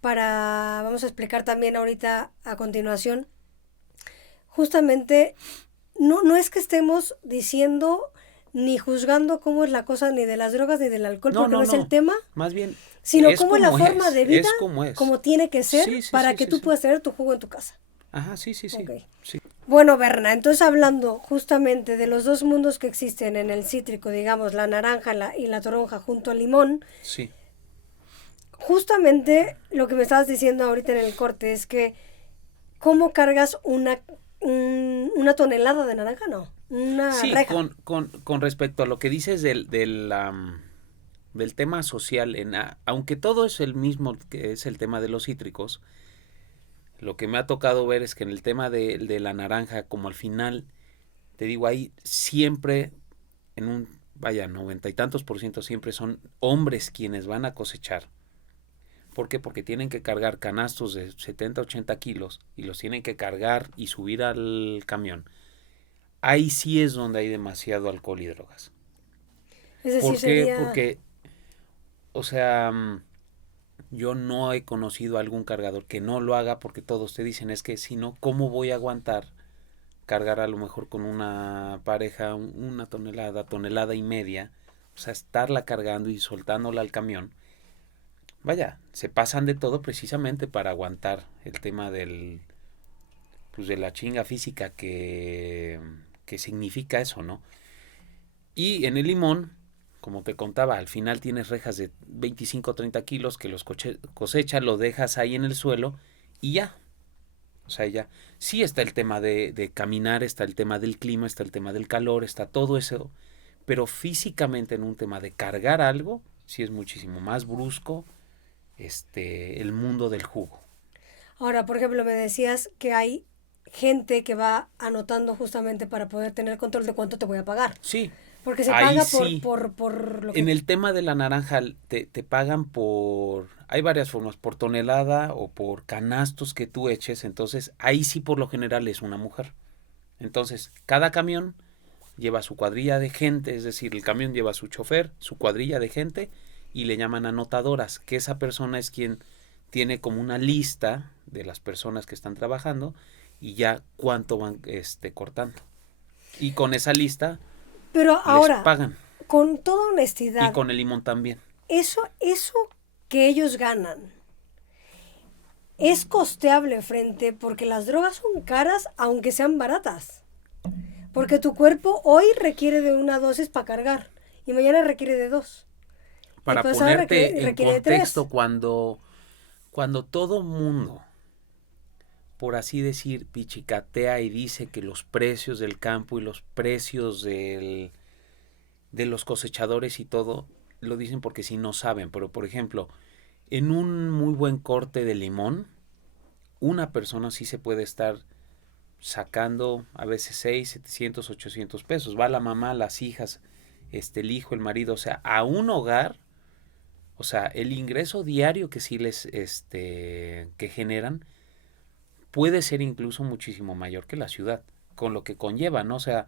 vamos a explicar también ahorita a continuación, justamente, no es que estemos diciendo ni juzgando cómo es la cosa ni de las drogas ni del alcohol, No, porque no no, es el no. tema, Más bien, sino es cómo es la como forma de vida, es como es. como tiene que ser Sí, sí, para sí, que sí, tú sí. puedas tener tu jugo en tu casa. Ajá, sí, sí, sí. Ok. Sí, Bueno, Berna, entonces hablando justamente de los dos mundos que existen en el cítrico, digamos, la naranja y la toronja junto al limón, sí. justamente lo que me estabas diciendo ahorita en el corte es que ¿cómo cargas una tonelada de naranja? No, una Sí, reja. con respecto a lo que dices del tema social, aunque todo es el mismo que es el tema de los cítricos, lo que me ha tocado ver es que en el tema de la naranja, como al final, te digo, ahí siempre, vaya, 90 y tantos % siempre son hombres quienes van a cosechar. ¿Por qué? Porque tienen que cargar canastos de 70, 80 kilos y los tienen que cargar y subir al camión. Ahí sí es donde hay demasiado alcohol y drogas. Es decir, ¿Por qué? sería... Porque, o sea, yo no he conocido a algún cargador que no lo haga porque todos te dicen, es que si no, ¿cómo voy a aguantar cargar a lo mejor con una pareja 1 tonelada, tonelada y media? O sea, estarla cargando y soltándola al camión. Vaya, se pasan de todo precisamente para aguantar el tema pues de la chinga física que significa eso, ¿no? Y en el limón, como te contaba, al final tienes rejas de 25 o 30 kilos que los cosechas, lo dejas ahí en el suelo y ya. O sea, ya. Sí está el tema de caminar, está el tema del clima, está el tema del calor, está todo eso. Pero físicamente en un tema de cargar algo, sí es muchísimo más brusco el mundo del jugo. Ahora, por ejemplo, me decías que hay gente que va anotando justamente para poder tener control de cuánto te voy a pagar. Sí. Porque se Ahí paga sí. por lo que... En el tema de la naranja te pagan por... Hay varias formas, por tonelada o por canastos que tú eches. Entonces, ahí sí por lo general es una mujer. Entonces, cada camión lleva su cuadrilla de gente, es decir, el camión lleva su chofer, su cuadrilla de gente, y le llaman anotadoras, que esa persona es quien tiene como una lista de las personas que están trabajando y ya cuánto van cortando. Y con esa lista Pero ahora, les pagan. con toda honestidad, Y con el limón también. eso que ellos ganan es costeable frente, porque las drogas son caras aunque sean baratas. Porque tu cuerpo hoy requiere de una dosis para cargar y mañana requiere de 2. Para pues ponerte en requiere de 3. contexto, cuando todo mundo, por así decir, pichicatea y dice que los precios del campo y los precios de los cosechadores y todo, lo dicen porque sí no saben. Pero, por ejemplo, en un muy buen corte de limón, una persona sí se puede estar sacando a veces 6, 700, 800 pesos. Va la mamá, las hijas, el hijo, el marido, o sea, a un hogar, o sea, el ingreso diario que sí les, que generan, puede ser incluso muchísimo mayor que la ciudad, con lo que conlleva, ¿no? O sea,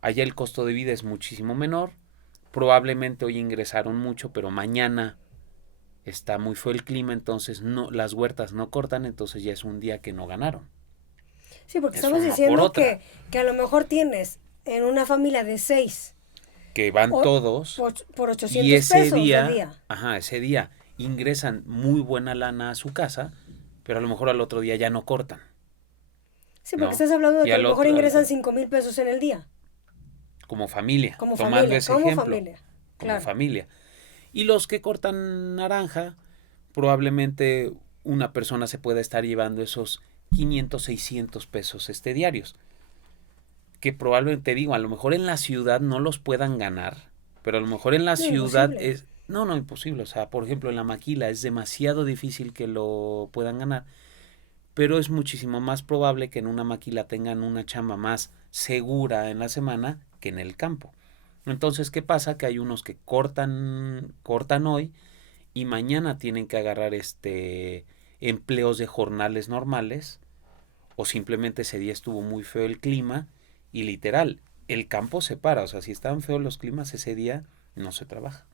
allá el costo de vida es muchísimo menor, probablemente hoy ingresaron mucho, pero mañana está muy feo el clima, entonces no, las huertas no cortan, entonces ya es un día que no ganaron. Sí, porque Eso estamos no diciendo por otra. que a lo mejor tienes en una familia de 6 Que van todos por 800 y ese pesos día, al día. ese día ingresan muy buena lana a su casa, pero a lo mejor al otro día ya no cortan. Sí, porque ¿no? estás hablando de Y que a lo al mejor otro- ingresan 5,000 pesos en el día. Como familia, Como tomando familia, ese como ejemplo. familia. Como Claro. familia. Y los que cortan naranja, probablemente una persona se pueda estar llevando esos 500, 600 pesos diarios. Que probablemente, te digo, a lo mejor en la ciudad no los puedan ganar, pero a lo mejor en la ciudad imposible. es... No, imposible. O sea, por ejemplo, en la maquila es demasiado difícil que lo puedan ganar, pero es muchísimo más probable que en una maquila tengan una chamba más segura en la semana que en el campo. Entonces, ¿qué pasa? Que hay unos que cortan hoy y mañana tienen que agarrar empleos de jornales normales, o simplemente ese día estuvo muy feo el clima y literal, el campo se para. O sea, si están feos los climas ese día, no se trabaja.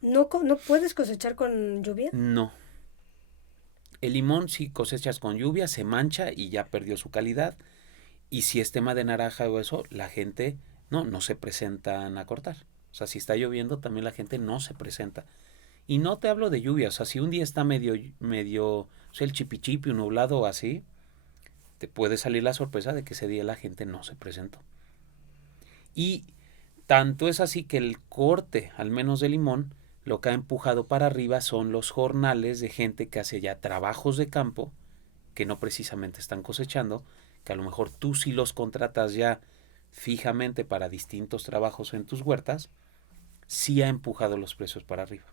¿No puedes cosechar con lluvia? No. El limón, si cosechas con lluvia, se mancha y ya perdió su calidad. Y si es tema de naranja o eso, la gente no se presentan a cortar. O sea, si está lloviendo, también la gente no se presenta. Y no te hablo de lluvia. O sea, si un día está medio, o sea, el chipichipi, un nublado o así, te puede salir la sorpresa de que ese día la gente no se presentó. Y tanto es así que el corte, al menos de limón, lo que ha empujado para arriba son los jornales de gente que hace ya trabajos de campo, que no precisamente están cosechando, que a lo mejor tú sí los contratas ya fijamente para distintos trabajos en tus huertas, sí ha empujado los precios para arriba.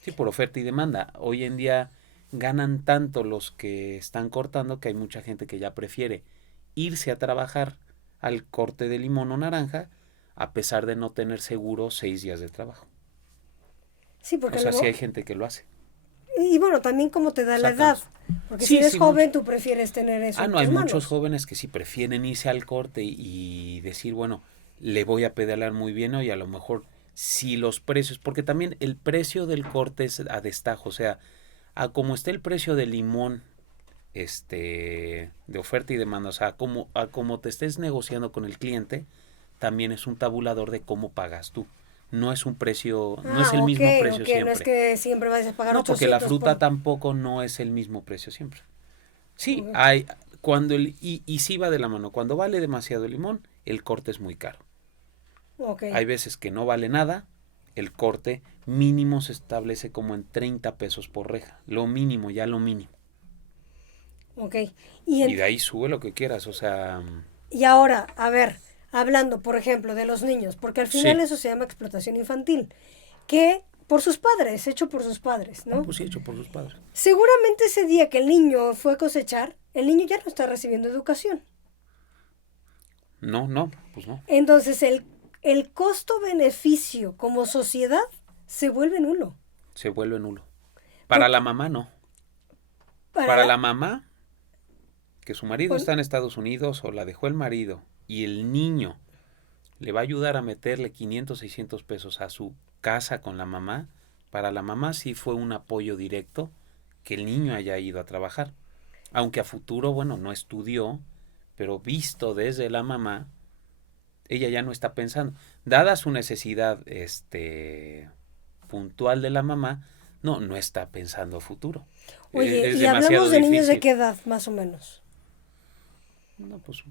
Sí, por oferta y demanda. Hoy en día ganan tanto los que están cortando que hay mucha gente que ya prefiere irse a trabajar al corte de limón o naranja a pesar de no tener seguro 6 días de trabajo. Sí, porque O sea, luego... sí hay gente que lo hace. Y bueno, también como te da la edad. Sacamos. Porque Sí, si eres sí, joven, mucho. tú prefieres tener eso en No, hay tus manos. muchos jóvenes que sí prefieren irse al corte y decir, bueno, le voy a pedalar muy bien hoy, a lo mejor si los precios, porque también el precio del corte es a destajo, o sea, a como esté el precio del limón, de oferta y demanda, o sea, a como te estés negociando con el cliente, también es un tabulador de cómo pagas tú. No es un precio, no es el mismo precio siempre. No es que siempre vas a pagar No, 800 porque la fruta por... tampoco no es el mismo precio siempre. Sí, Ok. hay y sí va de la mano. Cuando vale demasiado el limón, el corte es muy caro. Okay. Hay veces que no vale nada, el corte mínimo se establece como en 30 pesos por reja. Lo mínimo, ya lo mínimo. Ok. Y de ahí sube lo que quieras, o sea... Y ahora, a ver, hablando, por ejemplo, de los niños, porque al final Sí. eso se llama explotación infantil, que por sus padres, hecho por sus padres, ¿no? Pues sí, hecho por sus padres. Seguramente ese día que el niño fue a cosechar, el niño ya no está recibiendo educación. No, pues no. Entonces el costo-beneficio como sociedad se vuelve nulo. Se vuelve nulo. Para Por- la mamá no. Para la mamá, que su marido está en Estados Unidos o la dejó el marido y el niño le va a ayudar a meterle 500, 600 pesos a su casa con la mamá, para la mamá sí fue un apoyo directo que el niño haya ido a trabajar. Aunque a futuro, bueno, no estudió, pero visto desde la mamá, ella ya no está pensando. Dada su necesidad puntual de la mamá, no está pensando futuro. Oye, Es y demasiado hablamos de niños de difícil. qué edad, más o menos. No, pues,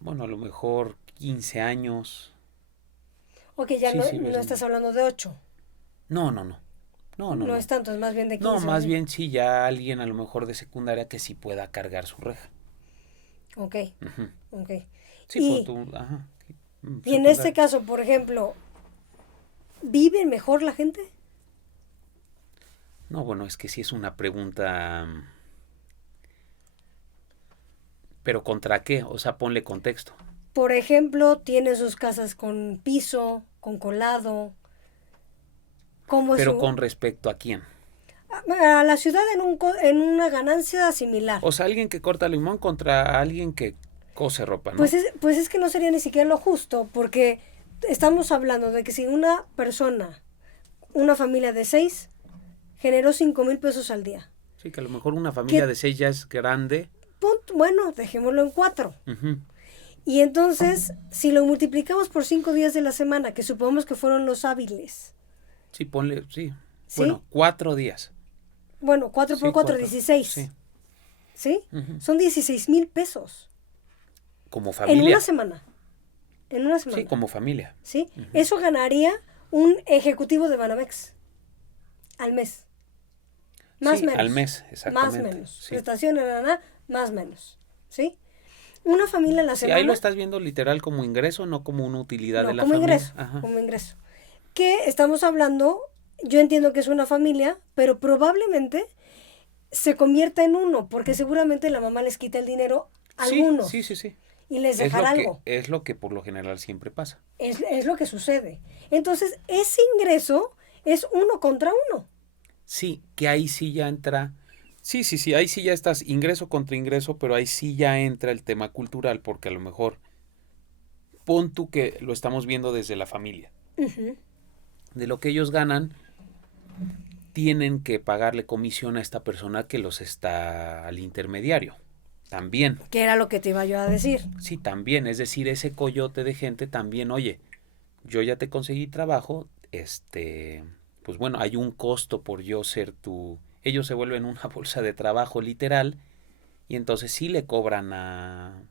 bueno, a lo mejor 15 años. Ok, ya Sí, no, sí, no es- estás hablando de 8. No. No es tanto, es más bien de 15. No, más bien sí, ya alguien a lo mejor de secundaria que sí pueda cargar su reja. Ok, Ujú. ok. Sí, Y, por tu, ajá. y en este Secundaria. caso, por ejemplo, ¿vive mejor la gente? No, bueno, es que sí es una pregunta. ¿Pero contra qué? O sea, ponle contexto. Por ejemplo, tiene sus casas con piso, con colado. ¿Cómo es Pero su... con respecto a quién. A la ciudad en una ganancia similar? O sea, alguien que corta limón contra alguien que cose ropa, ¿no? Pues es que no sería ni siquiera lo justo, porque estamos hablando de que si una persona, una familia de 6, generó 5,000 pesos al día. Sí, que a lo mejor una familia ¿Qué? de 6 ya es grande. Bueno, dejémoslo en 4. Ujú. Y entonces, si lo multiplicamos por 5 días de la semana, que supongamos que fueron los hábiles, Sí, ponle, sí. ¿sí? Bueno, 4 días. Bueno, 4 Sí, por 4, 4. 16. Sí. ¿Sí? Ujú. Son 16,000 pesos. Como En familia. una semana. En una semana. Sí, como familia. ¿Sí? Eso ganaría un ejecutivo de Banamex al mes. Más Sí, menos. al mes, exactamente. Más menos. Sí. Prestaciones, más menos. ¿Sí? Una familia a la Sí, semana. ahí lo estás viendo literal como ingreso, no como una utilidad No, de la como familia. ingreso. Ajá. Como ingreso. Que estamos hablando, yo entiendo que es una familia, pero probablemente se convierta en uno, porque seguramente la mamá les quita el dinero a Sí, algunos sí. y les Es dejará lo algo. es lo que por lo general siempre pasa. Es lo que sucede. Entonces, ese ingreso es uno contra uno. Sí, que ahí sí ya entra. Sí, ahí sí ya estás ingreso contra ingreso, pero ahí sí ya entra el tema cultural, porque a lo mejor pon tú que lo estamos viendo desde la familia. Ujú. De lo que ellos ganan, tienen que pagarle comisión a esta persona que los está al intermediario. También. Que era lo que te iba yo a decir. Sí, también. Es decir, ese coyote de gente también, oye, yo ya te conseguí trabajo, pues bueno, hay un costo por yo ser tu... Ellos se vuelven una bolsa de trabajo literal y entonces sí le cobran a...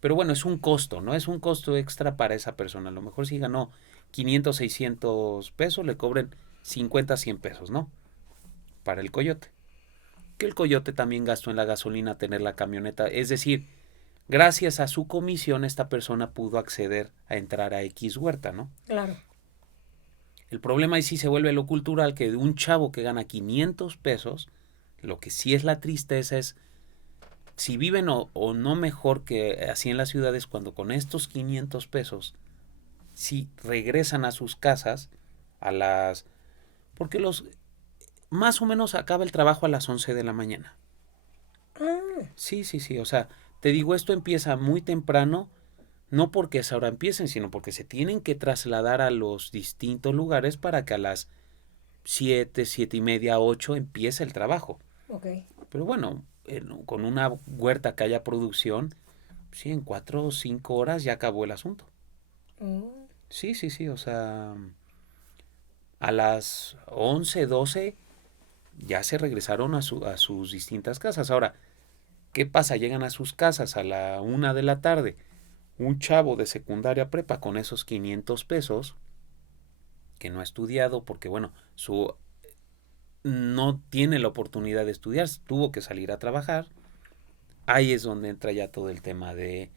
Pero bueno, es un costo, ¿no? Es un costo extra para esa persona. A lo mejor si ganó 500, 600 pesos, le cobren 50, 100 pesos, ¿no? Para el coyote. Que el coyote también gastó en la gasolina tener la camioneta. Es decir, gracias a su comisión esta persona pudo acceder a entrar a X huerta, ¿no? Claro. El problema ahí sí se vuelve lo cultural, que de un chavo que gana 500 pesos, lo que sí es la tristeza es si viven o no mejor que así en las ciudades, cuando con estos 500 pesos si regresan a sus casas a las... Porque los... Más o menos acaba el trabajo a las 11 de la mañana. Ah, Sí, o sea, te digo, esto empieza muy temprano, no porque a esa hora empiecen, sino porque se tienen que trasladar a los distintos lugares para que a las 7, 7:30, 8 empiece el trabajo. ok. Pero bueno, con una huerta que haya producción, sí, en 4 o 5 horas ya acabó el asunto. Mm. Sí, o sea, a las 11, 12 ya se regresaron a sus distintas casas. Ahora, ¿qué pasa? Llegan a sus casas a la 1 de la tarde. Un chavo de secundaria prepa con esos 500 pesos, que no ha estudiado porque, bueno, no tiene la oportunidad de estudiar, tuvo que salir a trabajar. Ahí es donde entra ya todo el tema de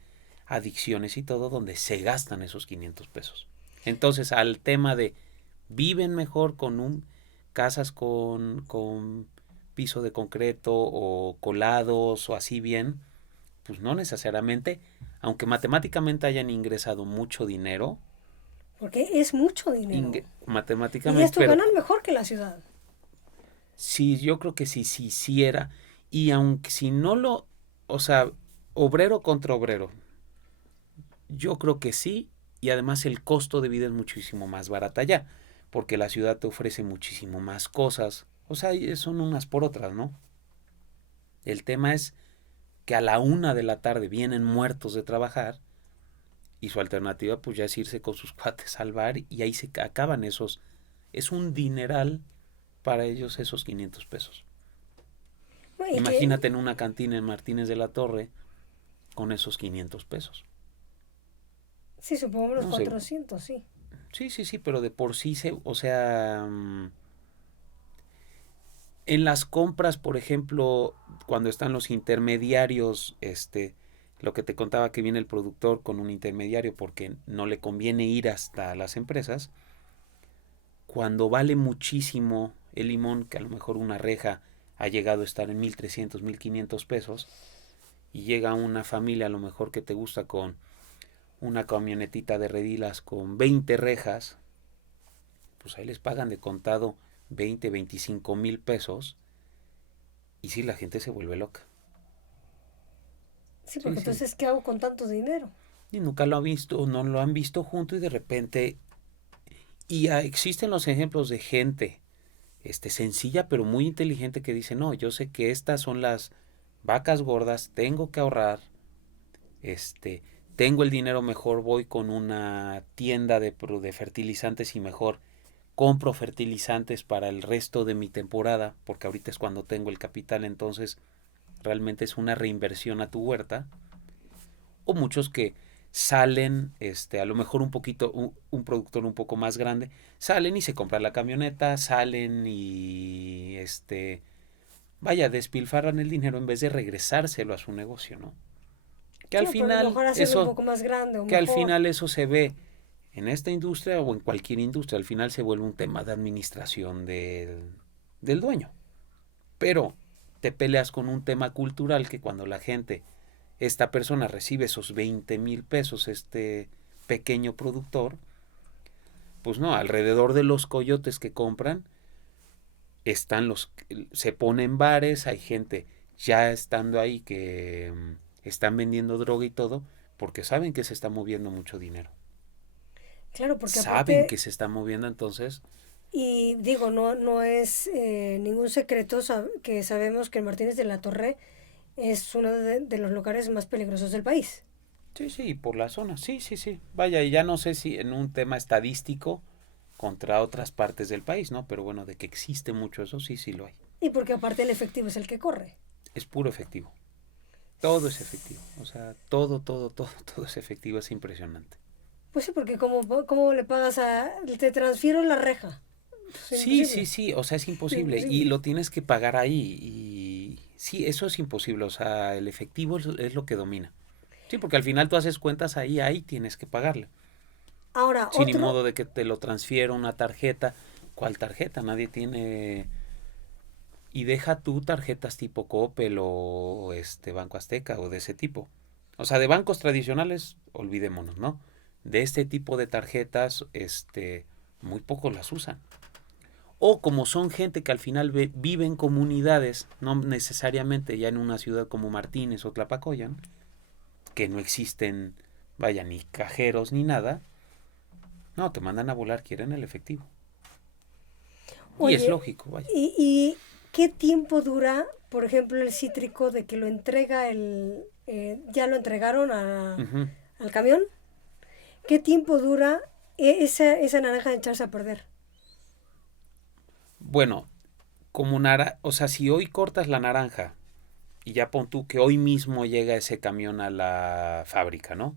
adicciones y todo, donde se gastan esos 500 pesos. Entonces, al tema de viven mejor con casas con piso de concreto o colados o así bien, pues no necesariamente, aunque matemáticamente hayan ingresado mucho dinero, Porque es mucho dinero. Y matemáticamente, esto pero ganan mejor que la ciudad. sí, yo creo que sí, sí hiciera, y aunque si no lo, o sea, obrero contra obrero, yo creo que sí, y además el costo de vida es muchísimo más barata allá, porque la ciudad te ofrece muchísimo más cosas, o sea, son unas por otras, ¿no? El tema es que a la 1 de la tarde vienen muertos de trabajar y su alternativa pues ya es irse con sus cuates al bar y ahí se acaban esos, es un dineral para ellos esos 500 pesos. Bueno, Imagínate en una cantina en Martínez de la Torre con esos 500 pesos. Sí, supongo los No sé. 400, sí. Sí, pero de por sí o sea, en las compras, por ejemplo, cuando están los intermediarios, lo que te contaba que viene el productor con un intermediario porque no le conviene ir hasta las empresas, cuando vale muchísimo el limón, que a lo mejor una reja ha llegado a estar en 1,300, 1,500 pesos, y llega una familia a lo mejor que te gusta con una camionetita de redilas con 20 rejas, pues ahí les pagan de contado 20, 25 mil pesos, y sí, la gente se vuelve loca. Sí, porque Sí. entonces, ¿qué hago con tanto dinero? Y nunca lo han visto, no lo han visto junto y de repente... Y existen los ejemplos de gente sencilla pero muy inteligente que dice, no, yo sé que estas son las vacas gordas, tengo que ahorrar, tengo el dinero, mejor voy con una tienda de fertilizantes y mejor compro fertilizantes para el resto de mi temporada, porque ahorita es cuando tengo el capital, entonces realmente es una reinversión a tu huerta. O muchos que salen, a lo mejor un poquito, un productor un poco más grande, salen y se compran la camioneta, salen y vaya, despilfarran el dinero en vez de regresárselo a su negocio, ¿no? Que al Claro, pero a lo final mejor hacerlo un eso, poco más grande o que al mejor. final eso se ve en esta industria o en cualquier industria, al final se vuelve un tema de administración del dueño. Pero te peleas con un tema cultural que cuando la gente, esta persona recibe esos 20,000 pesos, este pequeño productor, pues no, alrededor de los coyotes que compran, se ponen bares, hay gente ya estando ahí que están vendiendo droga y todo, porque saben que se está moviendo mucho dinero. Claro, porque Saben aparte, que se está moviendo, entonces, y digo, no es ningún secreto que sabemos que el Martínez de la Torre es uno de los lugares más peligrosos del país. sí, por la zona, sí. Vaya, y ya no sé si en un tema estadístico contra otras partes del país, ¿no? Pero bueno, de que existe mucho eso, sí lo hay. Y porque aparte el efectivo es el que corre. Es puro efectivo. Todo es efectivo. O sea, todo es efectivo, es impresionante. Pues sí, porque ¿cómo le pagas a... Te transfiero la reja. Es imposible. Sí, o sea, es imposible. Y Imposible. lo tienes que pagar ahí. Y sí, eso es imposible. O sea, el efectivo es lo que domina. Sí, porque al final tú haces cuentas ahí tienes que pagarle. Ahora, Sin ni modo de que te lo transfiera una tarjeta. ¿Cuál tarjeta? Nadie tiene... Y deja tú tarjetas tipo Coppel o Banco Azteca o de ese tipo. O sea, de bancos tradicionales, olvidémonos, ¿no? De este tipo de tarjetas, muy pocos las usan. O como son gente que al final vive en comunidades, no necesariamente ya en una ciudad como Martínez o Tlapacoyan, que no existen, vaya, ni cajeros ni nada, no, te mandan a volar, quieren el efectivo. Y es oye, lógico, vaya. ¿y qué tiempo dura, por ejemplo, el cítrico de que lo entrega ya lo entregaron Ujú. al camión? ¿Qué tiempo dura esa naranja de echarse a perder? Bueno, o sea, si hoy cortas la naranja y ya pon tú que hoy mismo llega ese camión a la fábrica, ¿no?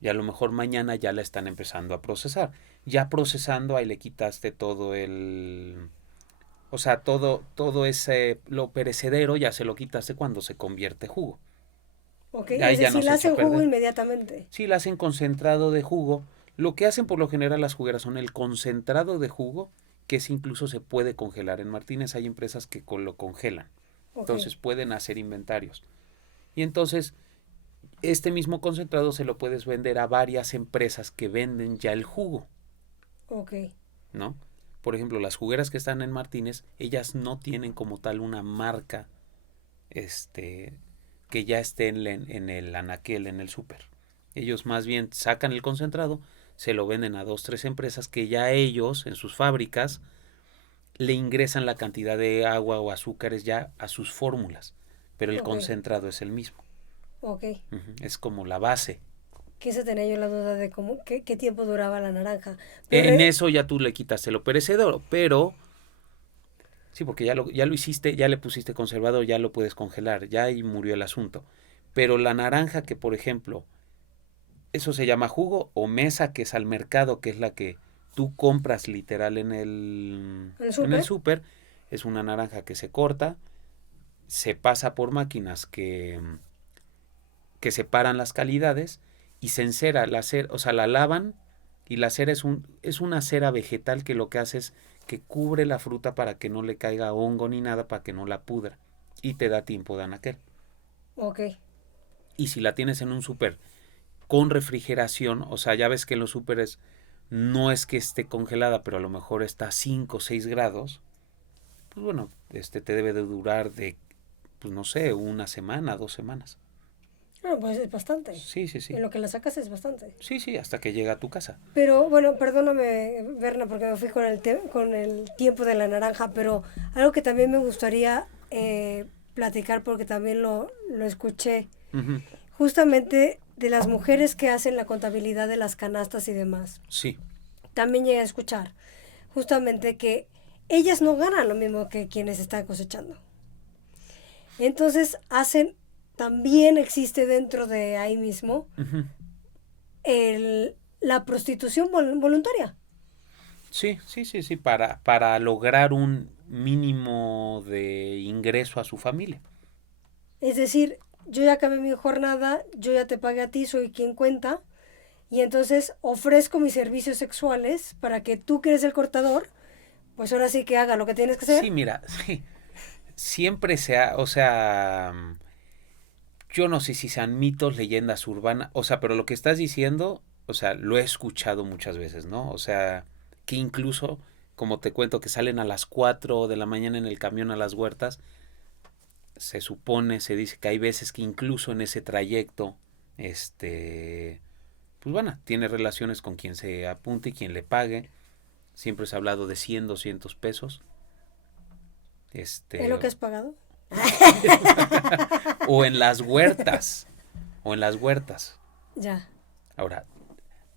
Y a lo mejor mañana ya la están empezando a procesar. Ya procesando, ahí le quitaste todo o sea, todo ese, lo perecedero ya se lo quitaste cuando se convierte jugo. Ok, Ahí es ya no decir, se la echa a hacen jugo perder. inmediatamente. Sí, la hacen concentrado de jugo. Lo que hacen por lo general las jugueras son el concentrado de jugo que ese incluso se puede congelar. En Martínez hay empresas que lo congelan. Ok. Entonces pueden hacer inventarios. Y entonces este mismo concentrado se lo puedes vender a varias empresas que venden ya el jugo, Ok. ¿no? Por ejemplo, las jugueras que están en Martínez, ellas no tienen como tal una marca que ya esté en el anaquel, en el súper. Ellos más bien sacan el concentrado, se lo venden a 2, 3 empresas que ya ellos en sus fábricas le ingresan la cantidad de agua o azúcares ya a sus fórmulas, pero el Ok. concentrado es el mismo. Ok. Es como la base. Que se tenía yo la duda de qué tiempo duraba la naranja. En eso ya tú le quitaste lo perecedero, pero sí, porque ya lo hiciste, ya le pusiste conservador, ya lo puedes congelar, ya ahí murió el asunto. Pero la naranja que, por ejemplo, eso se llama jugo o mesa, que es al mercado, que es la que tú compras literal en el súper, es una naranja que se corta, se pasa por máquinas que separan las calidades y se encera la cera, o sea, la lavan, y la cera es una cera vegetal que lo que hace es que cubre la fruta para que no le caiga hongo ni nada, para que no la pudra, y te da tiempo de anaquel. Ok. Y si la tienes en un súper con refrigeración, o sea, ya ves que en los súperes no es que esté congelada, pero a lo mejor está a 5 o 6 grados, pues bueno, te debe de durar pues no sé, 1 semana, 2 semanas. Bueno, pues es bastante. Sí, sí, sí. En lo que la sacas es bastante. Sí, sí, hasta que llega a tu casa. Pero bueno, perdóname, Berna, porque me fui con con el tiempo de la naranja, pero algo que también me gustaría platicar, porque también lo escuché, Uh-huh. justamente de las mujeres que hacen la contabilidad de las canastas y demás. Sí. También llegué a escuchar justamente que ellas no ganan lo mismo que quienes están cosechando. Entonces también existe dentro de ahí mismo Uh-huh. la prostitución voluntaria. Sí, sí, sí, sí, para lograr un mínimo de ingreso a su familia. Es decir, yo ya acabé mi jornada, yo ya te pagué a ti, soy quien cuenta, y entonces ofrezco mis servicios sexuales para que tú, que eres el cortador, pues ahora sí que haga lo que tienes que hacer. Sí, mira, sí, siempre o sea, yo no sé si sean mitos, leyendas urbanas, o sea, pero lo que estás diciendo, o sea, lo he escuchado muchas veces, ¿no? O sea, que incluso, como te cuento, que salen a las 4 de la mañana en el camión a las huertas, se supone, se dice que hay veces que incluso en ese trayecto, pues bueno, tiene relaciones con quien se apunte y quien le pague. Siempre se ha hablado de 100, 200 pesos. ¿Es lo que has pagado? O en las huertas. O en las huertas. Ya. Ahora,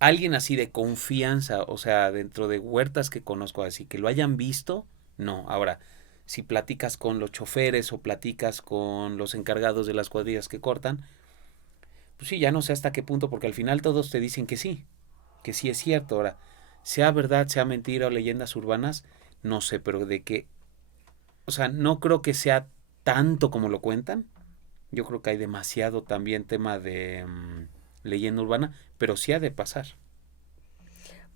alguien así de confianza, o sea, dentro de huertas que conozco así, que lo hayan visto, no. Ahora, si platicas con los choferes o platicas con los encargados de las cuadrillas que cortan, pues sí, ya no sé hasta qué punto, porque al final todos te dicen que sí es cierto. Ahora, sea verdad, sea mentira o leyendas urbanas, no sé, pero de que, o sea, no creo que sea tanto como lo cuentan. Yo creo que hay demasiado también tema de leyenda urbana, pero sí ha de pasar.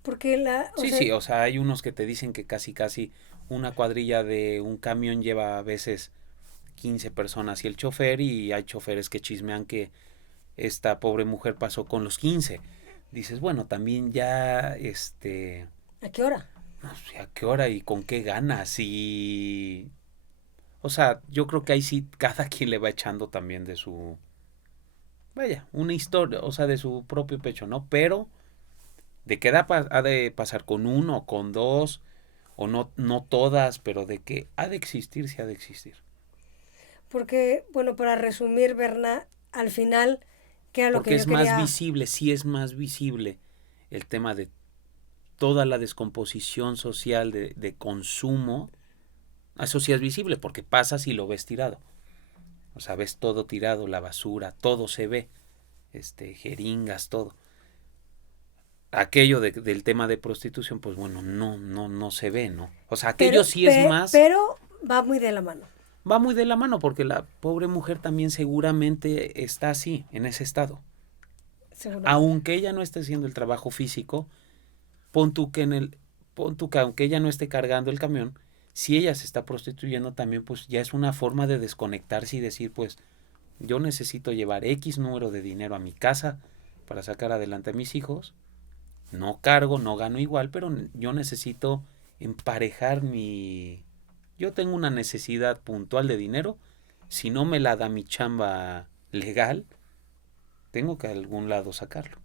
Porque Sí, o sea, hay unos que te dicen que casi una cuadrilla de un camión lleva a veces 15 personas y el chofer, y hay choferes que chismean que esta pobre mujer pasó con los 15. Dices, bueno, también ya, ¿a qué hora? no sé, ¿a qué hora y con qué ganas? Y, o sea, yo creo que ahí sí cada quien le va echando también de su, vaya, una historia, o sea, de su propio pecho, ¿no? Pero de que ha de pasar con uno o con dos, o no todas, pero de que ha de existir, sí ha de existir. Porque, bueno, para resumir, Berna, al final, ¿qué era lo Porque que es yo más quería? visible, sí es más visible el tema de toda la descomposición social de consumo. Eso sí es visible porque pasas y lo ves tirado. O sea, ves todo tirado, la basura, todo se ve. Jeringas, todo. Aquello del tema de prostitución, pues bueno, no se ve, ¿no? O sea, aquello sí es más. Pero va muy de la mano. Va muy de la mano porque la pobre mujer también seguramente está así, en ese estado. Seguramente. Aunque ella no esté haciendo el trabajo físico, pon tú que pon tú que aunque ella no esté cargando el camión, si ella se está prostituyendo también, pues ya es una forma de desconectarse y decir, pues yo necesito llevar X número de dinero a mi casa para sacar adelante a mis hijos. No cargo, no gano igual, pero yo necesito emparejar mi... Yo tengo una necesidad puntual de dinero. Si no me la da mi chamba legal, tengo que a algún lado sacarlo.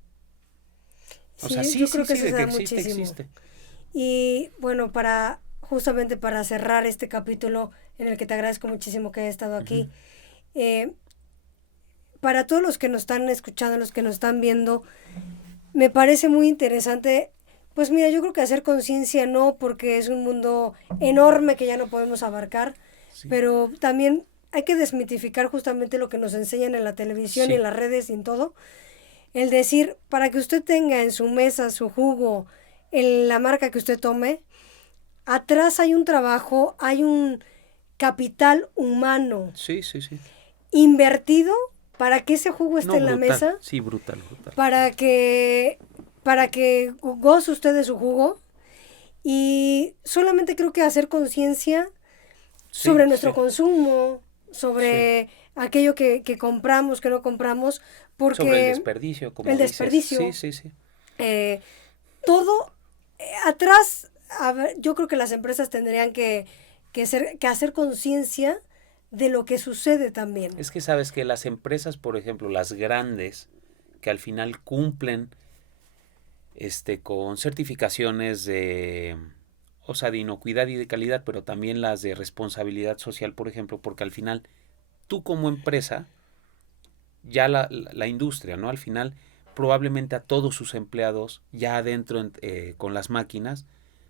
O Sí, sea, sí, yo sí, creo que sí, se de da que existe, muchísimo. existe. Y bueno, justamente para cerrar este capítulo en el que te agradezco muchísimo que hayas estado aquí, para todos los que nos están escuchando, los que nos están viendo, me parece muy interesante. Pues mira, yo creo que hacer conciencia no, porque es un mundo enorme que ya no podemos abarcar, Sí. pero también hay que desmitificar justamente lo que nos enseñan en la televisión Sí. y en las redes y en todo. El decir, para que usted tenga en su mesa su jugo, en la marca que usted tome, atrás hay un trabajo, hay un capital humano Sí, sí, sí. invertido para que ese jugo esté No, en la brutal. mesa, Sí, brutal, brutal. para que goce usted de su jugo. Y solamente creo que hacer conciencia Sí, sobre nuestro sí. consumo, sobre aquello que compramos, que no compramos, porque Sobre el desperdicio, como el dices. desperdicio. Sí, sí, sí. Todo atrás, a ver, yo creo que las empresas tendrían que hacer conciencia de lo que sucede también. Es que sabes que las empresas, por ejemplo, las grandes, que al final cumplen con certificaciones de, o sea, de inocuidad y de calidad, pero también las de responsabilidad social, por ejemplo, porque al final tú como empresa, ya la industria, ¿no? Al final probablemente a todos sus empleados ya adentro con las máquinas,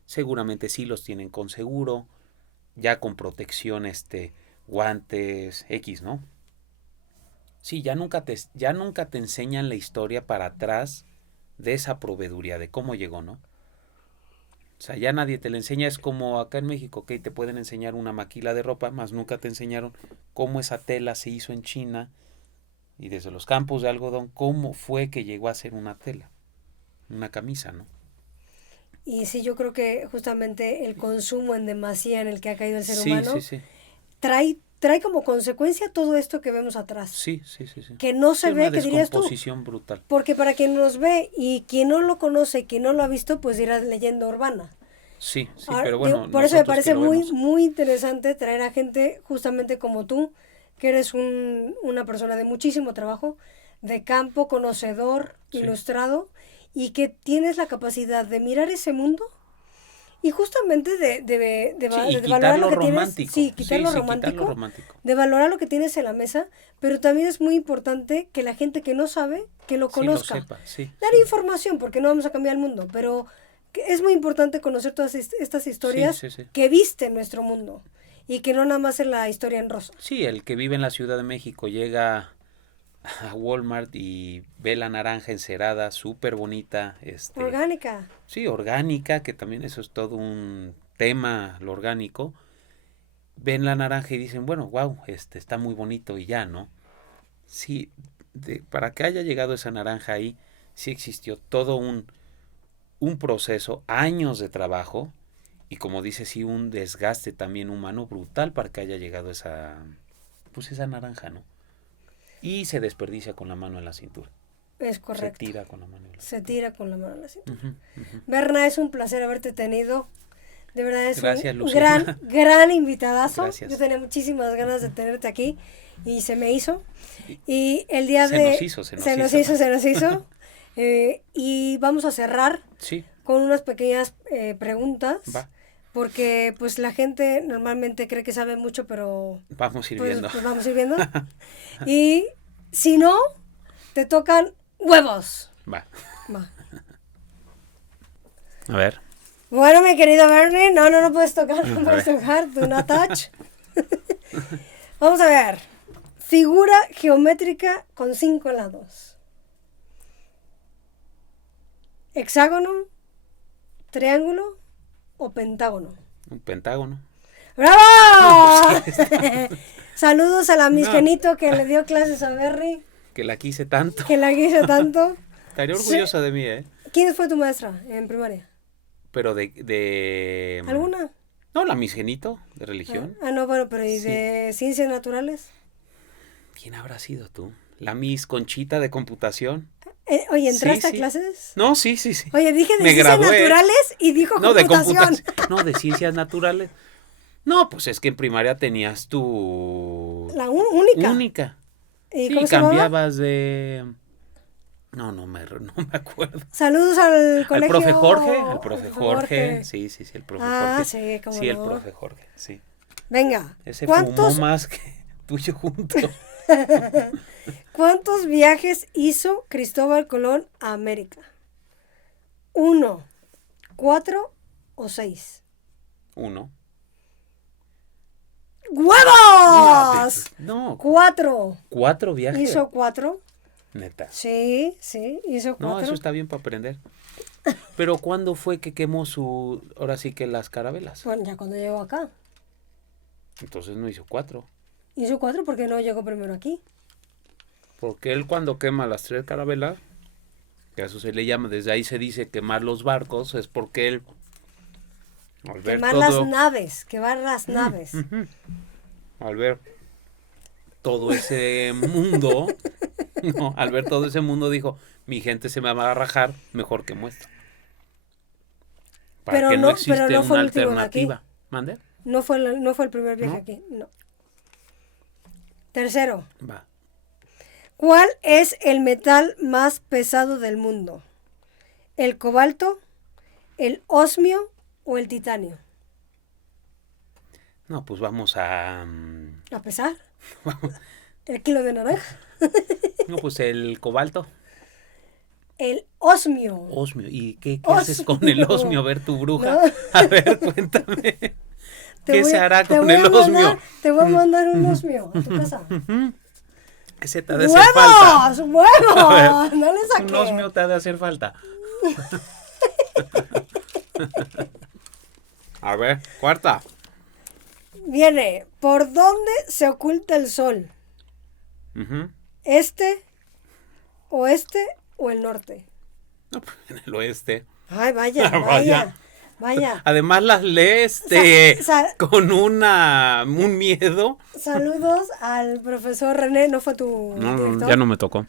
seguramente sí los tienen con seguro, ya con protección, guantes, X, ¿no? Sí, ya nunca te enseñan la historia para atrás de esa proveeduría, de cómo llegó, ¿no? O sea, ya nadie te la enseña, es como acá en México, que te pueden enseñar una maquila de ropa, más nunca te enseñaron cómo esa tela se hizo en China y desde los campos de algodón, cómo fue que llegó a ser una tela, una camisa, ¿no? Y sí, yo creo que justamente el consumo en demasía en el que ha caído el ser Sí, humano sí, sí. trae como consecuencia todo esto que vemos atrás. Sí, sí, sí, sí. Que no se Sí, ve, una que dirías tú. descomposición brutal. Porque para quien nos ve y quien no lo conoce, quien no lo ha visto, pues dirá leyenda urbana. Sí, sí, Ahora, pero bueno, digo, por eso me nosotros parece que lo muy, vemos. muy interesante traer a gente justamente como tú, que eres una persona de muchísimo trabajo, de campo, conocedor, Sí. ilustrado, y que tienes la capacidad de mirar ese mundo y justamente Sí, y de quitar valorar lo lo que tienes. romántico. Sí, quitar lo quitar lo romántico, romántico. de valorar lo que tienes en la mesa, pero también es muy importante que la gente que no sabe, que lo Sí, lo conozca. sepa, sí. Dar sí. información, porque no vamos a cambiar el mundo, pero que es muy importante conocer todas estas historias Sí, sí, sí. que viste nuestro mundo y que no nada más es la historia en rosa. Sí, el que vive en la Ciudad de México llega a Walmart y ve la naranja encerada, súper bonita, Orgánica. sí, orgánica, que también eso es todo un tema, lo orgánico. Ven la naranja y dicen, bueno, wow, está muy bonito y ya, ¿no? Sí, para que haya llegado esa naranja ahí, sí existió todo un proceso, años de trabajo y como dice, sí, un desgaste también humano brutal para que haya llegado esa naranja, ¿no? Y se desperdicia con la mano en la cintura. Es correcto. Se tira con la mano en la Se cintura. tira con la mano en la cintura. Ujú, ujú. Berna, es un placer haberte tenido. De verdad es Gracias, un Luciana. gran invitadazo. Gracias. Yo tenía muchísimas ganas de tenerte aquí y se me hizo. Y- Y el día Se de... nos hizo, se nos hizo. Se nos hizo. Y vamos a cerrar Sí, con unas pequeñas preguntas. va, Porque pues la gente normalmente cree que sabe mucho, pero vamos a ir pues, viendo. pues vamos a ir viendo. Y si no, te tocan huevos. Va. Va. A ver. Bueno, mi querido Bernie, no puedes tocar, no A puedes ver. tocar, do not touch. Vamos a ver. Figura geométrica con 5 lados. Hexágono, triángulo o pentágono. Un pentágono. ¡Bravo! Saludos a la Miss No. Genito que le dio clases a Berry, Que la quise tanto. que la quiso tanto. Estaría orgullosa de mí, ¿eh? ¿Quién fue tu maestra en primaria? pero de... ¿Alguna? No, la misgenito, de religión. No, bueno, pero ¿y Sí. de ciencias naturales? ¿Quién habrá sido tú? La Miss Conchita de computación. Oye, ¿entraste a sí. clases? No, sí. Oye, dije de Me ciencias gradué. naturales y dijo No, de computación. computación. No, de ciencias naturales. No, pues es que en primaria tenías tu... La única. Única. ¿Y Sí, cómo se llamaba? cambiabas de... No me acuerdo. Saludos al colegio. Al profe Jorge, al profe Jorge. Sí, el profe Jorge. Sí, cómo Sí, el no. profe Jorge, sí. Venga, Ese fumó ¿cuántos, más que tuyo juntos. ¿cuántos viajes hizo Cristóbal Colón a América? ¿1, 4 o 6? 1. ¡Huevos! No, 4. 4 viajes. ¿Hizo 4? Neta. Sí, hizo 4. No, eso está bien para aprender. Pero ¿cuándo fue que quemó ahora sí que las carabelas? Bueno, ya cuando llegó acá. Entonces no hizo 4. Hizo 4 porque no llegó primero aquí. Porque él cuando quema las 3 carabelas, que a eso se le llama, desde ahí se dice quemar los barcos, es porque él... Al ver Quemar todo, las naves, quemar las naves. al ver todo ese mundo, no, al ver todo ese mundo dijo, mi gente se me va a rajar, mejor que muestro. Para Pero que no- no existe pero no fue una el último de aquí. alternativa. ¿Mande? No fue el primer viaje ¿No? aquí, no. Tercero, Va. ¿cuál es el metal más pesado del mundo? ¿El cobalto, el osmio o el titanio? No, pues vamos a... ¿A pesar? ¿El kilo de naranja? No, pues el cobalto. El osmio. Osmio. ¿Y qué haces con el Osmio. osmio? A ver, tu bruja. No. A ver, cuéntame. Te ¿Qué voy se a- hará te con voy a el mandar- osmio? Te voy a mandar un osmio a tu casa. Ese te ha de hacer falta. ¡Huevos! A ver, ¡Huevos! No le saqué. Un osmio te ha de hacer falta. A ver, cuarta. Viene, ¿por dónde se oculta el sol? Ujú. ¿Este, oeste o el norte? No, pues en el oeste. Ay, vaya, Vaya. vaya. Además las lees con un miedo. Saludos al profesor René, ¿no fue tu director? ya no me tocó.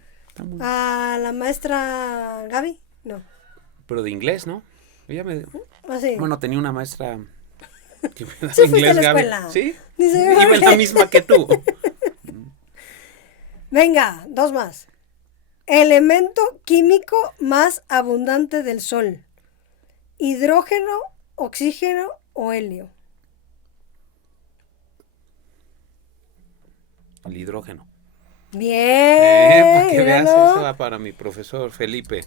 A la maestra Gaby, no. Pero de inglés, ¿no? Ella me... Así. Bueno, tenía una maestra que me daba Sí fuiste a inglés, la Gaby. escuela. ¿Sí? Dice, Iba en la Jorge. misma que tú. Venga, 2 más. Elemento químico más abundante del Sol. ¿Hidrógeno, oxígeno o helio? El hidrógeno. Bien. Para que veas, míralo. eso va para mi profesor Felipe,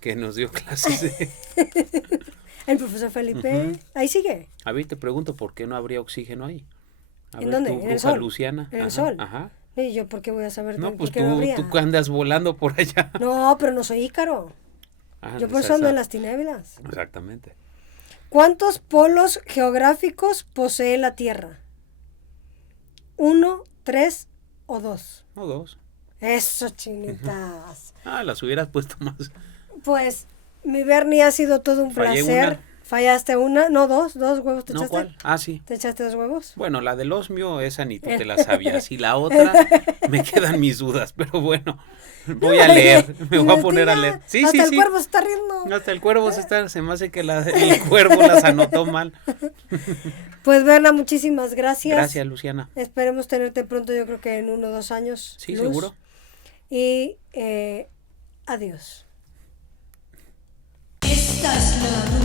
que nos dio clases de... El profesor Felipe. Ahí sigue. A ver, te pregunto, ¿por qué no habría oxígeno ahí? A ¿En ver, dónde? tu ¿En el bruja sol? Luciana. ¿En el Ajá, sol? Ajá. ¿Y yo por qué voy a saber No, por pues qué no habría? tú andas volando por allá. No, pero no soy Ícaro. Ah, Yo no por sé eso ando esa- en las tinieblas. Exactamente. ¿Cuántos polos geográficos posee la Tierra? ¿1, 3 o 2? No, 2. Eso, chinitas. Ah, las hubieras puesto más. Pues, mi Bernie, ha sido todo un Fallé placer. una. ¿Fallaste una? No, 2 huevos te No, echaste. ¿cuál? Ah, sí. ¿Te echaste 2 huevos? Bueno, la del osmio, esa ni tú te la sabías. Y la otra, me quedan mis dudas. Pero bueno, voy a leer. Me voy a poner a leer. Sí, Hasta sí, el sí. cuervo se está riendo. Hasta el cuervo se me hace que el cuervo las anotó mal. Pues, Berna, muchísimas gracias. Gracias, Luciana. Esperemos tenerte pronto, yo creo que en 1 o 2 años. Sí, Luz. seguro. Y adiós. Esta es la